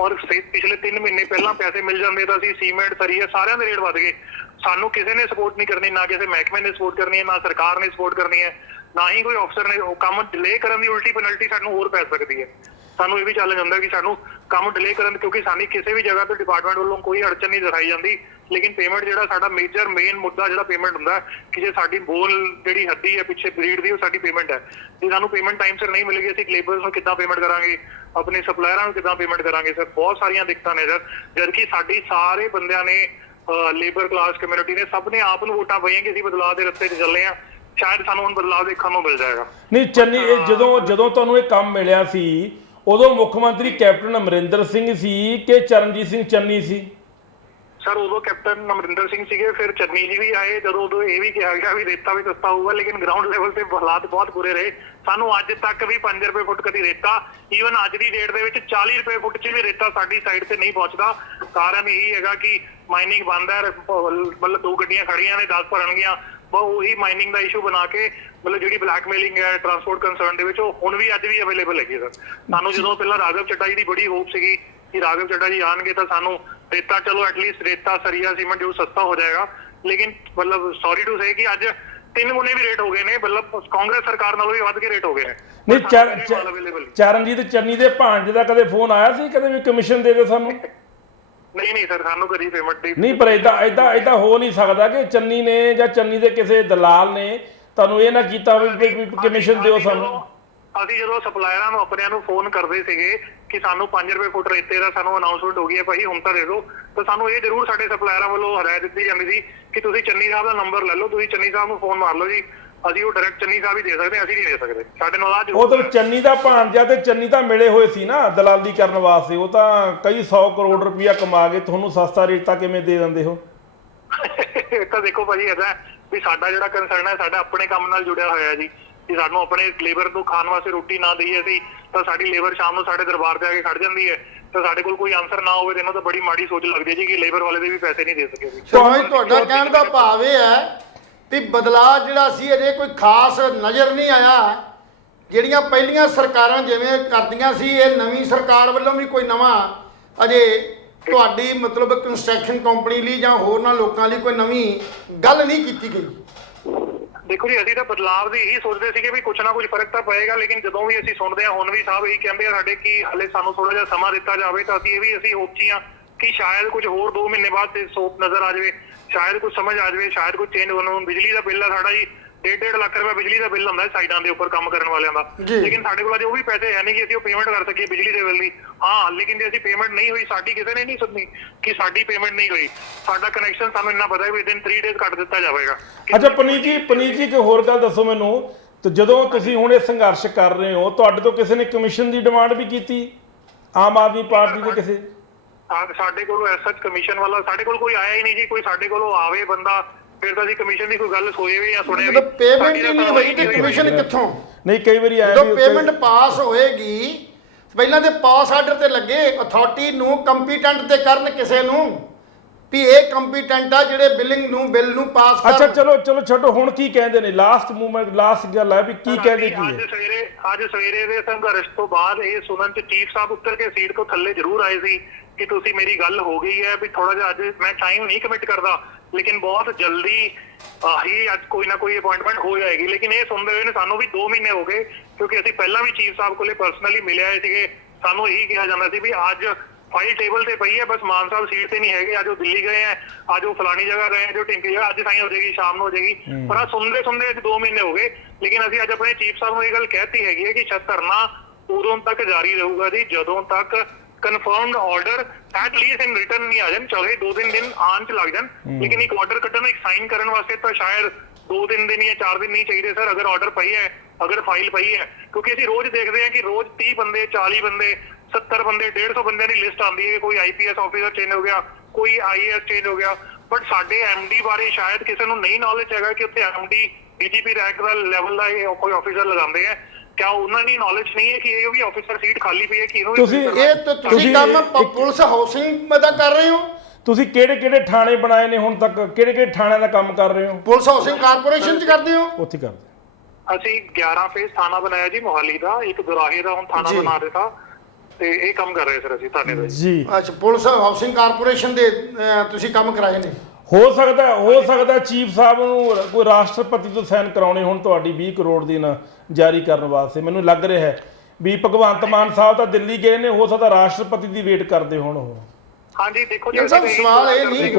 ਔਰ ਪਿਛਲੇ 3 ਮਹੀਨੇ ਪਹਿਲਾਂ ਪੈਸੇ ਮਿਲ ਜਾਂਦੇ ਤਾਂ ਅਸੀਂ ਸੀਮੈਂਟ ਸਰੀਆ ਸਾਰਿਆਂ ਦੇ ਰੇਟ ਵੱਧ ਗਏ। ਸਾਨੂੰ ਕਿਸੇ ਨੇ ਸਪੋਰਟ ਨਹੀਂ ਕਰਨੀ, ਨਾ ਕਿਸੇ ਮਹਿਕਮੇ ਨੇ ਸਪੋਰਟ ਕਰਨੀ ਹੈ, ਨਾ ਸਰਕਾਰ ਨੇ ਸਪੋਰਟ ਕਰਨੀ ਹੈ, ਨਾ ਹੀ ਕੋਈ ਅਫਸਰ ਨੇ। ਉਹ ਕੰਮ ਡਿਲੇ ਕਰਨ ਦੀ ਉਲਟੀ ਪੈਨਲਟੀ ਸਾਨੂੰ ਹੋਰ ਪੈ ਸਕਦੀ ਹੈ। ਸਾਨੂੰ ਇਹ ਵੀ ਚੈਲੰਜ ਹੁੰਦਾ ਕਿ ਸਾਨੂੰ ਕੰਮ ਡਿਲੇ ਕਰਨ, ਕਿਉਂਕਿ ਸਾਨੂੰ ਕਿਸੇ ਵੀ ਜਗ੍ਹਾ ਤੇ ਡਿਪਾਰਟਮੈਂਟ ਵੱਲੋਂ ਕੋਈ ਅੜਚਨ ਨਹੀਂ ਦਿਖਾਈ ਜਾਂਦੀ, ਲੇਕਿਨ ਪੇਮੈਂਟ ਜਿਹੜਾ ਸਾਡਾ ਮੇਨ ਮੁੱਦਾ ਜਿਹੜਾ ਪੇਮੈਂਟ ਹੁੰਦਾ ਕਿ ਜੇ ਸਾਡੀ ਬੋਲ ਜਿਹੜੀ ਹੱਦੀ ਹੈ ਪਿੱਛੇ ਬਰੀਡ ਦੀ ਉਹ ਸਾਡੀ ਪੇਮੈਂਟ ਹੈ। ਜੇ ਸਾਨੂੰ ਪੇਮੈਂਟ ਟਾਈਮ ਸਿਰ ਨਹੀਂ ਮਿਲੇਗੀ ਅਸੀਂ ਲੇਬਰਸ ਨੂੰ ਕਿੱਦਾਂ ਪੇਮੈਂਟ ਕਰਾਂਗੇ, ਆਪਣੇ ਸਪਲਾਇਰਾਂ ਨੂੰ ਕਿੱਦਾਂ ਪੇਮੈਂਟ ਕਰਾਂਗੇ ਸਰ। ਬਹੁਤ ਸਾਰੀਆਂ ਦਿੱਕਤਾਂ ਨੇ ਸਰ, ਜਦਕਿ ਸਾਡੀ ਸਾਰੇ ਬੰਦਿਆਂ ਨੇ ਲੇਬਰ ਕਲਾਸ ਕਮਿਊਨਿਟੀ ਨੇ ਸਭ ਨੇ ਆਪ ਨੂੰ ਵੋਟਾਂ ਪਾਈਆਂ ਕਿ ਅਸੀਂ ਬਦਲਾਅ ਦੇ ਰਸਤੇ 'ਚ ਚੱਲੇ ਹਾਂ। ਸ਼ਾਇਦ ਸਾਨੂੰ ਹੁਣ ਬਦਲਾਅ ਦੇਖਣ ਨੂੰ ਮਿਲ ਜਾਏਗਾ। ਨਹੀਂ ਚੰਨੀ, ਜਦੋਂ ਤੁਹਾਨੂੰ ਇਹ ਕੰਮ ਮਿਲਿਆ ਸੀ ਉਦੋਂ ਮੁੱਖ ਮੰਤਰੀ ਕੈਪਟਨ ਅਮਰਿੰਦਰ ਸਿੰਘ ਸੀ ਕਿ ਚਰਨਜੀਤ ਸਿੰਘ ਚੰਨੀ ਸੀ? ਸਰ ਉਦੋਂ ਕੈਪਟਨ ਅਮਰਿੰਦਰ ਸਿੰਘ ਸੀਗੇ, ਫਿਰ ਚੰਨੀ ਜੀ ਵੀ ਆਏ। ਜਦੋਂ ਉਦੋਂ ਇਹ ਵੀ ਕਿਹਾ ਗਿਆ ਵੀ ਰੇਤਾ ਵੀ ਸਸਤਾ ਹੋਊਗਾ, ਲੇਕਿਨ ਗਰਾਊਂਡ ਲੈਵਲ ਤੇ ਹਾਲਾਤ ਬਹੁਤ ਬੁਰੇ ਰਹੇ। ਸਾਨੂੰ ਅੱਜ ਤੱਕ ਵੀ 5 ਰੁਪਏ ਫੁੱਟ ਕਦੀ ਰੇਤਾ, ਈਵਨ ਅੱਜ ਦੀ ਡੇਟ ਦੇ ਵਿੱਚ 40 ਰੁਪਏ ਫੁੱਟ 'ਚ ਵੀ ਰੇਤਾ ਸਾਡੀ ਸਾਈਡ ਤੇ ਨਹੀਂ ਪਹੁੰਚਦਾ। ਕਾਰਨ ਇਹੀ ਹੈਗਾ ਕਿ ਮਾਈਨਿੰਗ ਬੰਦ ਹੈ, ਮਤਲਬ 2 ਗੱਡੀਆਂ ਖੜੀਆਂ ਨੇ 10 ਭਰਨਗੀਆਂ, ਉਹੀ ਮਾਈਨਿੰਗ ਦਾ ਇਸ਼ੂ ਬਣਾ ਕੇ ਮਤਲਬ ਜਿਹੜੀ ਬਲੈਕਮੇਲਿੰਗ ਹੈ ਟਰਾਂਸਪੋਰਟ ਕੰਸਰਨ ਦੇ ਵਿੱਚ ਉਹ ਹੁਣ ਵੀ ਅੱਜ ਵੀ ਅਵੇਲੇਬਲ ਹੈਗੀ ਸਰ। ਸਾਨੂੰ ਜਦੋਂ ਪਹਿਲਾਂ ਰਾਘਵ ਚੱਡਾ ਜੀ ਦੀ ਬੜੀ ਹੋਪ ਸੀਗੀ ਕਿ ਰਾਘਵ ਚੱਡਾ ਜੀ ਆਣਗੇ ਤਾਂ ਸਾਨੂੰ ਰੇਤਾ, ਚਲੋ ਐਟਲੀਸਟ ਰੇਤਾ ਸਰੀਆ ਸੀਮੈਂਟ ਜੋ ਸਸਤਾ ਹੋ ਜਾਏਗਾ, ਲੇਕਿਨ ਮਤਲਬ ਸੌਰੀ ਟੂ ਸੇ ਕਿ ਅੱਜ 3 ਗੁਣੇ ਵੀ ਰੇਟ ਹੋ ਗਏ ਨੇ, ਮਤਲਬ ਕਾਂਗਰਸ ਸਰਕਾਰ ਨਾਲੋਂ ਵੀ ਵੱਧ ਕੇ ਰੇਟ ਹੋ ਗਏ ਨੇ। ਨਹੀਂ ਚਰਨਜੀਤ ਚੰਨੀ ਦੇ ਭਾਂਜੇ ਦਾ ਕਦੇ ਫੋਨ ਆਇਆ ਸੀ ਕਦੇ ਵੀ ਕਮਿਸ਼ਨ ਦੇ ਦਿਓ ਸਾਨੂੰ? ਨਹੀਂ ਸਰ, ਸਾਨੂੰ ਕਦੀ ਪੇਮੈਂਟ ਨਹੀਂ, ਪਰ ਏਦਾਂ ਹੋ ਨਹੀਂ ਸਕਦਾ ਕਿ ਚੰਨੀ ਨੇ ਜਾਂ ਚੰਨੀ ਦੇ ਕਿਸੇ ਦਲਾਲ ਨੇ ਤੁਹਾਨੂੰ ਇਹ ਨਾ ਕੀਤਾ ਵੀ ਕਮਿਸ਼ਨ ਦਿਓ ਸਾਨੂੰ? ਅਸੀਂ ਜਦੋਂ ਸਪਲਾਇਰਾਂ ਨੂੰ ਆਪਣਿਆਂ ਨੂੰ ਫੋਨ ਕਰਦੇ ਸੀਗੇ ਕਿ ਸਾਨੂੰ 5 ਰੁਪਏ ਫੁੱਟ ਰੇਤੇ ਦਾ ਸਾਨੂੰ ਅਨਾਉਂਸਮੈਂਟ ਹੋ ਗਈ ਹੈ ਭਾਈ ਹੁਣ ਤਾਂ ਦੇ ਦਿਓ, ਤਾਂ ਸਾਨੂੰ ਇਹ ਜ਼ਰੂਰ ਸਾਡੇ ਸਪਲਾਇਰਾਂ ਵੱਲੋਂ ਹਦਾਇਤ ਦਿੱਤੀ ਜਾਂਦੀ ਸੀ ਕਿ ਤੁਸੀਂ ਚੰਨੀ ਸਾਹਿਬ ਦਾ ਨੰਬਰ ਲੈ ਲਓ, ਤੁਸੀਂ ਚੰਨੀ ਸਾਹਿਬ ਨੂੰ ਫੋਨ ਮਾਰ ਲਓ ਜੀ, ਅਸੀਂ ਉਹ ਡਾਇਰੈਕਟ ਚੰਨੀ ਸਾਹਿਬ ਹੀ ਦੇ ਸਕਦੇ, ਅਸੀਂ ਨਹੀਂ ਦੇ ਸਕਦੇ। ਸਾਡੇ ਨਾਲ ਆ ਉਹ ਤਾਂ ਚੰਨੀ ਦਾ ਭਾਣਜਾ ਤੇ ਚੰਨੀ ਤਾਂ ਮਿਲੇ ਹੋਏ ਸੀ ਨਾ ਦਲਾਲੀ ਕਰਨ ਵਾਸਤੇ, ਉਹ ਤਾਂ ਕਈ 100 ਕਰੋੜ ਰੁਪਇਆ ਕਮਾ ਕੇ ਤੁਹਾਨੂੰ ਸਸਤਾ ਰੇਟ ਤਾਂ ਕਿਵੇਂ ਦੇ ਦਿੰਦੇ ਹੋ? ਤਾਂ ਦੇਖੋ ਭਾਜੀ ਏਦਾਂ ਵੀ ਸਾਡਾ ਜਿਹੜਾ ਕੰਸਰਨ ਹੈ ਸਾਡਾ ਆਪਣੇ ਕੰਮ ਨਾਲ ਜੁੜਿਆ ਹੋਇਆ ਜੀ, ਕਿ ਸਾਨੂੰ ਆਪਣੇ ਲੇਬਰ ਨੂੰ ਖਾਣ ਵਾਸਤੇ ਰੋਟੀ ਨਾ ਦਈਏ ਅਸੀਂ ਤਾਂ ਸਾਡੀ ਲੇਬਰ ਸ਼ਾਮ ਨੂੰ ਸਾਡੇ ਦਰਬਾਰ ਤੇ ਆ ਕੇ ਖੜ ਜਾਂਦੀ ਹੈ, ਤਾਂ ਸਾਡੇ ਕੋਲ ਕੋਈ ਆਨਸਰ ਨਾ ਹੋਵੇ ਇਹਨਾਂ ਤਾਂ ਬੜੀ ਮਾੜੀ ਸੋਚ ਲੱਗਦੀ ਹੈ ਜੀ ਕਿ ਲੇਬਰ ਵਾਲੇ ਦੇ ਵੀ ਪੈਸੇ ਨਹੀਂ ਦੇ ਸਕੇ ਜੀ। ਤੁਹਾਡਾ ਕਹਿਣ ਦਾ ਭਾਵ ਇਹ ਹੈ ਵੀ ਬਦਲਾਅ ਜਿਹੜਾ ਸੀ ਅਜੇ ਕੋਈ ਖਾਸ ਨਜ਼ਰ ਨਹੀਂ ਆਇਆ, ਜਿਹੜੀਆਂ ਪਹਿਲੀਆਂ ਸਰਕਾਰਾਂ ਜਿਵੇਂ ਕਰਦੀਆਂ ਸੀ ਇਹ ਨਵੀਂ ਸਰਕਾਰ ਵੱਲੋਂ ਵੀ ਕੋਈ ਨਵਾਂ ਅਜੇ ਤੁਹਾਡੀ ਮਤਲਬ ਕੰਸਟਰਕਸ਼ਨ ਕੰਪਨੀ ਲਈ ਜਾਂ ਹੋਰਨਾਂ ਲੋਕਾਂ ਲਈ ਕੋਈ ਨਵੀਂ ਗੱਲ ਨਹੀਂ ਕੀਤੀ ਗਈ। ਦੇਖੋ ਜੀ ਅਸੀਂ ਤਾਂ ਬਦਲਾਵ ਦੀ ਇਹੀ ਸੋਚਦੇ ਸੀਗੇ ਵੀ ਕੁਛ ਨਾ ਕੁਛ ਫਰਕ ਤਾਂ ਪਏਗਾ, ਲੇਕਿਨ ਜਦੋਂ ਵੀ ਅਸੀਂ ਸੁਣਦੇ ਹਾਂ ਹੁਣ ਵੀ ਸਾਹਿਬ ਇਹੀ ਕਹਿੰਦੇ ਆ ਸਾਡੇ ਕਿ ਹਲੇ ਸਾਨੂੰ ਥੋੜਾ ਜਿਹਾ ਸਮਾਂ ਦਿੱਤਾ ਜਾਵੇ, ਤਾਂ ਅਸੀਂ ਹੋਪਚੀ ਹਾਂ ਕਿ ਸ਼ਾਇਦ ਕੁਝ ਹੋਰ 2 ਮਹੀਨੇ ਬਾਅਦ ਤੇ ਸੋਪ ਨਜ਼ਰ ਆ ਜਾਵੇ, ਸ਼ਾਇਦ ਕੁਝ ਸਮਝ ਆ ਜਾਵੇ, ਸ਼ਾਇਦ ਕੁਝ ਚੇਂਜ ਹੋਣਾ। ਬਿਜਲੀ ਦਾ ਬਿੱਲ ਆ ਸਾਡਾ ਜੀ 1.5 ਲੱਖ ਰੁਪਏ ਬਿਜਲੀ ਦਾ ਬਿੱਲ ਹੁੰਦਾ ਸਾਈਡਾਂ ਦੇ ਉੱਪਰ ਕੰਮ ਕਰਨ ਵਾਲਿਆਂ ਦਾ, ਲੇਕਿਨ ਸਾਡੇ ਕੋਲ ਅਜੇ ਉਹ ਵੀ ਪੈਸੇ ਹੈ ਨਹੀਂ ਕਿ ਅਸੀਂ ਉਹ ਪੇਮੈਂਟ ਕਰ ਸਕੀਏ ਬਿਜਲੀ ਦੇ ਬਿੱਲ ਦੀ। ਹਾਂ ਲੇਕਿਨ ਜੇ ਅਸੀਂ ਪੇਮੈਂਟ ਨਹੀਂ ਹੋਈ ਸਾਡੀ ਕਿਸੇ ਨੇ ਨਹੀਂ ਸੁਣਨੀ ਕਿ ਸਾਡੀ ਪੇਮੈਂਟ ਨਹੀਂ ਹੋਈ, ਸਾਡਾ ਕਨੈਕਸ਼ਨ ਸਾਨੂੰ ਇੰਨਾ ਪਤਾ ਹੈ ਵੀ ਦਿਨ 3 ਡੇਜ਼ ਕੱਟ ਦਿੱਤਾ ਜਾਵੇਗਾ। ਅੱਛਾ ਪਨੀਤ ਜੀ ਇੱਕ ਹੋਰ ਗੱਲ ਦੱਸੋ ਮੈਨੂੰ, ਤੇ ਜਦੋਂ ਤੁਸੀਂ ਹੁਣ ਇਹ ਸੰਘਰਸ਼ ਕਰ ਰਹੇ ਹੋ ਤੁਹਾਡੇ ਤੋਂ ਕਿਸੇ ਨੇ ਕਮਿਸ਼ਨ ਦੀ ਡਿਮਾਂਡ ਵੀ ਕੀਤੀ ਆਮ ਆਦਮੀ ਪਾਰਟੀ ਦੇ ਕਿਸੇ? ਸਾਡੇ ਕੋਲ ਐਸਐਚ ਕਮਿਸ਼ਨ ਵਾਲਾ ਸਾਡੇ ਕੋਲ ਕੋਈ ਆਇਆ ਹੀ ਨਹੀਂ ਜੀ, ਕੋਈ ਸਾਡੇ ਕੋਲੋਂ ਆਵੇ ਬੰਦਾ ਫਿਰ ਤਾਂ ਅਸੀਂ ਕਮਿਸ਼ਨ ਦੀ ਕੋਈ ਗੱਲ ਸੋਏ ਵੀ ਜਾਂ ਸੁਣਿਆ ਵੀ ਪੇਮੈਂਟ ਹੀ ਨਹੀਂ ਹੋਈ ਤੇ ਕਮਿਸ਼ਨ ਕਿੱਥੋਂ? ਨਹੀਂ ਕਈ ਵਾਰੀ ਆਇਆ ਜਦੋਂ ਪੇਮੈਂਟ ਪਾਸ ਹੋਏਗੀ ਪਹਿਲਾਂ ਤੇ ਪਾਸ ਆਰਡਰ ਤੇ ਲੱਗੇ ਅਥਾਰਟੀ ਨੂੰ ਕੰਪੀਟੈਂਟ ਤੇ ਕਰਨ ਕਿਸੇ ਨੂੰ ਵੀ ਇਹ ਕੰਪੀਟੈਂਟ ਆ ਜਿਹੜੇ ਬਿੱਲ ਨੂੰ ਪਾਸ ਕਰਨ। ਅੱਛਾ ਚਲੋ ਛੱਡੋ ਹੁਣ ਕੀ ਕਹਿੰਦੇ ਨੇ ਲਾਸਟ ਮੂਵਮੈਂਟ ਲਾਸਟ ਗੱਲ ਹੈ ਵੀ ਕੀ ਕਹਿੰਦੇ ਕੀ ਹੈ? ਅੱਜ ਸਵੇਰੇ ਦੇ ਸੰਘਰਸ਼ ਤੋਂ ਬਾਅਦ ਇਹ ਸੁਣਨ ਚ ਚੀਫ ਸਾਹਿਬ ਉੱਤਰ ਕੇ ਸੀਟ ਤੋਂ ਥੱਲੇ ਜ਼ਰੂਰ ਆਏ ਸੀ ਕਿ ਤੁਸੀਂ ਮੇਰੀ ਗੱਲ ਹੋ ਗਈ ਹੈ ਵੀ ਥੋੜਾ ਜਿਹਾ ਅੱਜ ਮੈਂ ਟਾਈਮ ਨਹੀਂ ਕਮਿਟ ਕਰਦਾ ਲੇਕਿਨ ਬਹੁਤ ਜਲਦੀ ਹੀ ਅੱਜ ਕੋਈ ਨਾ ਕੋਈ ਅਪਾਇੰਟਮੈਂਟ ਹੋ ਜਾਏਗੀ। ਲੇਕਿਨ ਇਹ ਸੁਣਦੇ ਹੋਏ ਨੇ ਸਾਨੂੰ ਵੀ 2 ਮਹੀਨੇ ਹੋ ਗਏ ਕਿਉਂਕਿ ਅਸੀਂ ਪਹਿਲਾਂ ਵੀ ਚੀਫ ਸਾਹਿਬ ਕੋਲੇ ਪਰਸਨਲੀ ਮਿਲੇ ਆਏ ਸੀਗੇ, ਸਾਨੂੰ ਇਹੀ ਕਿਹਾ ਜਾਂਦਾ ਸੀ ਵੀ ਅੱਜ ਫਾਈਲ ਟੇਬਲ ਤੇ ਪਈ ਹੈ ਬਸ ਮਾਨ ਸਾਹਿਬ ਸੀਟ ਤੇ ਨਹੀਂ ਹੈਗੇ, ਅੱਜ ਉਹ ਦਿੱਲੀ ਗਏ ਹੈ, ਅੱਜ ਉਹ ਫਲਾਣੀ ਜਗ੍ਹਾ ਗਏ ਜੋ ਟਿੰਕੀ ਜਗ੍ਹਾ ਅੱਜ ਸਾਈਂ ਹੋ ਜਾਏਗੀ ਸ਼ਾਮ ਨੂੰ ਹੋ ਜਾਏਗੀ, ਪਰ ਆ ਸੁਣਦੇ ਅੱਜ 2 ਮਹੀਨੇ ਹੋ ਗਏ। ਲੇਕਿਨ ਅਸੀਂ ਅੱਜ ਆਪਣੇ ਚੀਫ ਸਾਹਿਬ ਨੂੰ ਇਹ ਗੱਲ ਕਹਿਤੀ ਹੈਗੀ ਹੈ ਕਿ ਧਰਨਾ ਉਦੋਂ ਤੱਕ ਜਾਰੀ ਰਹੂਗਾ ਜੀ ਜਦੋਂ ਤੱਕ confirmed order at least in return ਨਹੀਂ ਆ ਜਾਣ, ਚਾਹੇ 2-3 ਦਿਨ ਆਉਣ ਚ ਲੱਗ ਜਾਣ, ਲੇਕਿਨ ਇੱਕ ਆਰਡਰ ਕੱਢਣ ਇੱਕ ਸਾਈਨ ਕਰਨ ਵਾਸਤੇ ਤਾਂ ਸ਼ਾਇਦ 2-3 ਦਿਨ ਜਾਂ 4 ਦਿਨ ਨਹੀਂ ਚਾਹੀਦੇ ਸਰ। ਅਗਰ ਆਰਡਰ ਪਈ ਹੈ, ਅਗਰ ਫਾਈਲ ਪਈ ਹੈ, ਕਿਉਂਕਿ ਅਸੀਂ ਰੋਜ਼ ਦੇਖਦੇ ਹਾਂ ਕਿ ਰੋਜ਼ 30 ਬੰਦੇ 40 ਬੰਦੇ 70 ਬੰਦੇ 150 ਬੰਦਿਆਂ ਦੀ ਲਿਸਟ ਆਉਂਦੀ ਹੈ, ਕੋਈ ਆਈਪੀਐਸ ਆਫੀਸਰ ਚੇਂਜ ਹੋ ਗਿਆ, ਕੋਈ ਆਈਏਐਸ ਚੇਂਜ ਹੋ ਗਿਆ, ਬਟ ਸਾਡੇ ਐਮਡੀ ਬਾਰੇ ਸ਼ਾਇਦ ਕਿਸੇ ਨੂੰ ਨਹੀਂ ਨੌਲੇਜ ਹੈਗਾ ਕਿ ਉੱਥੇ ਐਮਡੀ ਡੀਜੀਪੀ ਰੈਂਕ ਦਾ ਲੈਵਲ ਦਾ ਕੋਈ ਆਫੀਸਰ ਲਗਾਉਂਦੇ ਹੈ। ਕਿਆ ਉਹਨਾਂ ਦੀ ਨੌਲੇਜ ਨਹੀਂ ਹੈ ਕਿ ਇਹ ਵੀ ਆਫੀਸਰ ਸੀਟ ਖਾਲੀ ਪਈ ਹੈ ਕਿ ਇਹਨੂੰ ਤੁਸੀਂ ਕੰਮ ਪੁਲਿਸ ਹਾਊਸਿੰਗ ਦਾ ਕਰ ਰਹੇ ਹੋ? ਤੁਸੀਂ ਕਿਹੜੇ ਥਾਣੇ ਬਣਾਏ ਨੇ ਹੁਣ ਤੱਕ, ਕਿਹੜੇ ਥਾਣਿਆਂ ਦਾ ਕੰਮ ਕਰ ਰਹੇ ਹੋ? ਪੁਲਿਸ ਹਾਊਸਿੰਗ ਕਾਰਪੋਰੇਸ਼ਨ ਚ ਕਰਦੇ ਹੋ? ਉੱਥੇ ਕਰਦੇ ਅਸੀਂ 11 ਫੇਜ਼ ਥਾਣਾ ਬਣਾਇਆ ਜੀ ਮੋਹਾਲੀ ਦਾ, ਇੱਕ ਦੁਰਾਹੇ ਦਾ ਹੁਣ ਥਾਣਾ ਬਣਾ ਦਿੱਤਾ ਤੇ ਇਹ ਕੰਮ ਕਰ ਰਹੇ ਸਰ ਅਸੀਂ ਥਾਣੇ ਦਾ ਜੀ। ਅੱਛਾ ਪੁਲਿਸ ਹਾਊਸਿੰਗ ਕਾਰਪੋਰੇਸ਼ਨ ਦੇ ਤੁਸੀਂ ਕੰਮ ਕਰਾਏ ਨੇ? ਹੋ ਸਕਦਾ ਚੀਫ ਸਾਹਿਬ ਨੂੰ ਕੋਈ ਰਾਸ਼ਟਰਪਤੀ ਤੋਂ ਸਾਈਨ ਕਰਾਉਣੇ ਹੁਣ ਤੁਹਾਡੀ 20 ਕਰੋੜ ਦੀ ਨਾ ਜਾਰੀ ਕਰਨ ਵਾਸਤੇ। ਮੈਨੂੰ ਲੱਗ ਰਿਹਾ ਹੈ ਵੀ ਭਗਵੰਤ ਮਾਨ ਸਾਹਿਬ ਤਾਂ ਦਿੱਲੀ ਗਏ ਨੇ, ਹੋ ਸਕਦਾ ਰਾਸ਼ਟਰਪਤੀ ਦੀ ਵੇਟ ਕਰਦੇ ਹੁਣ ਉਹ। ਹਾਂਜੀ ਦੇਖੋ ਜੀ ਸਵਾਲ ਇਹ ਨਹੀਂ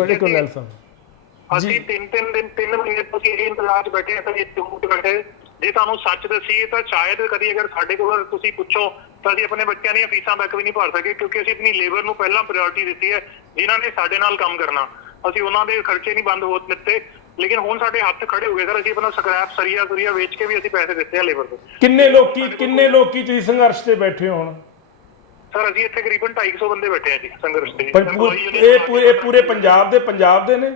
ਅਸੀਂ 3 ਮਹੀਨੇ ਤੋਂ ਇਹ ਇੰਤਜ਼ਾਰ 'ਚ ਬੈਠੇ ਹਾਂ, ਝੂਠ ਬੈਠੇ। ਜੇ ਤੁਹਾਨੂੰ ਸੱਚ ਦੱਸੀਏ ਤਾਂ ਸ਼ਾਇਦ ਕਦੀ ਅਗਰ ਸਾਡੇ ਕੋਲ ਤੁਸੀਂ ਪੁੱਛੋ ਤਾਂ ਅਸੀਂ ਆਪਣੇ ਬੱਚਿਆਂ ਦੀਆਂ ਫੀਸਾਂ ਤੱਕ ਵੀ ਨਹੀਂ ਭਰ ਸਕੇ ਕਿਉਂਕਿ ਅਸੀਂ ਆਪਣੀ ਲੇਬਰ ਨੂੰ ਪਹਿਲਾਂ ਪ੍ਰਾਇੋਰਟੀ ਦਿੱਤੀ ਹੈ ਜਿਨ੍ਹਾਂ ਨੇ ਸਾਡੇ ਨਾਲ ਕੰਮ ਕਰਨਾ, ਅਸੀਂ ਉਹਨਾਂ ਦੇ ਖਰਚੇ ਨਹੀਂ ਬੰਦ ਹੋ ਦਿੱਤੇ। ਲੇਕਿਨ ਹੁਣ ਸਾਡੇ ਹੱਥ ਖੜੇ ਹੋ ਗਏ ਸਰ, ਅਸੀਂ ਆਪਣਾ ਸਕ੍ਰੈਪ ਸਰੀਆ ਵੇਚ ਕੇ ਵੀ ਅਸੀਂ ਪੈਸੇ ਦਿੱਤੇ ਆ ਲੇਬਰ ਤੋਂ। ਕਿੰਨੇ ਲੋਕੀ ਤੁਸੀਂ ਸੰਘਰਸ਼ ਤੇ ਬੈਠੇ ਹੋ ਹੁਣ? ਸਰ ਅਸੀਂ ਇੱਥੇ ਤਕਰੀਬਨ 250 ਬੰਦੇ ਬੈਠੇ ਆ ਜੀ ਸੰਘਰਸ਼ ਤੇ। ਇਹ ਪੂਰੇ ਪੰਜਾਬ ਦੇ ਨੇ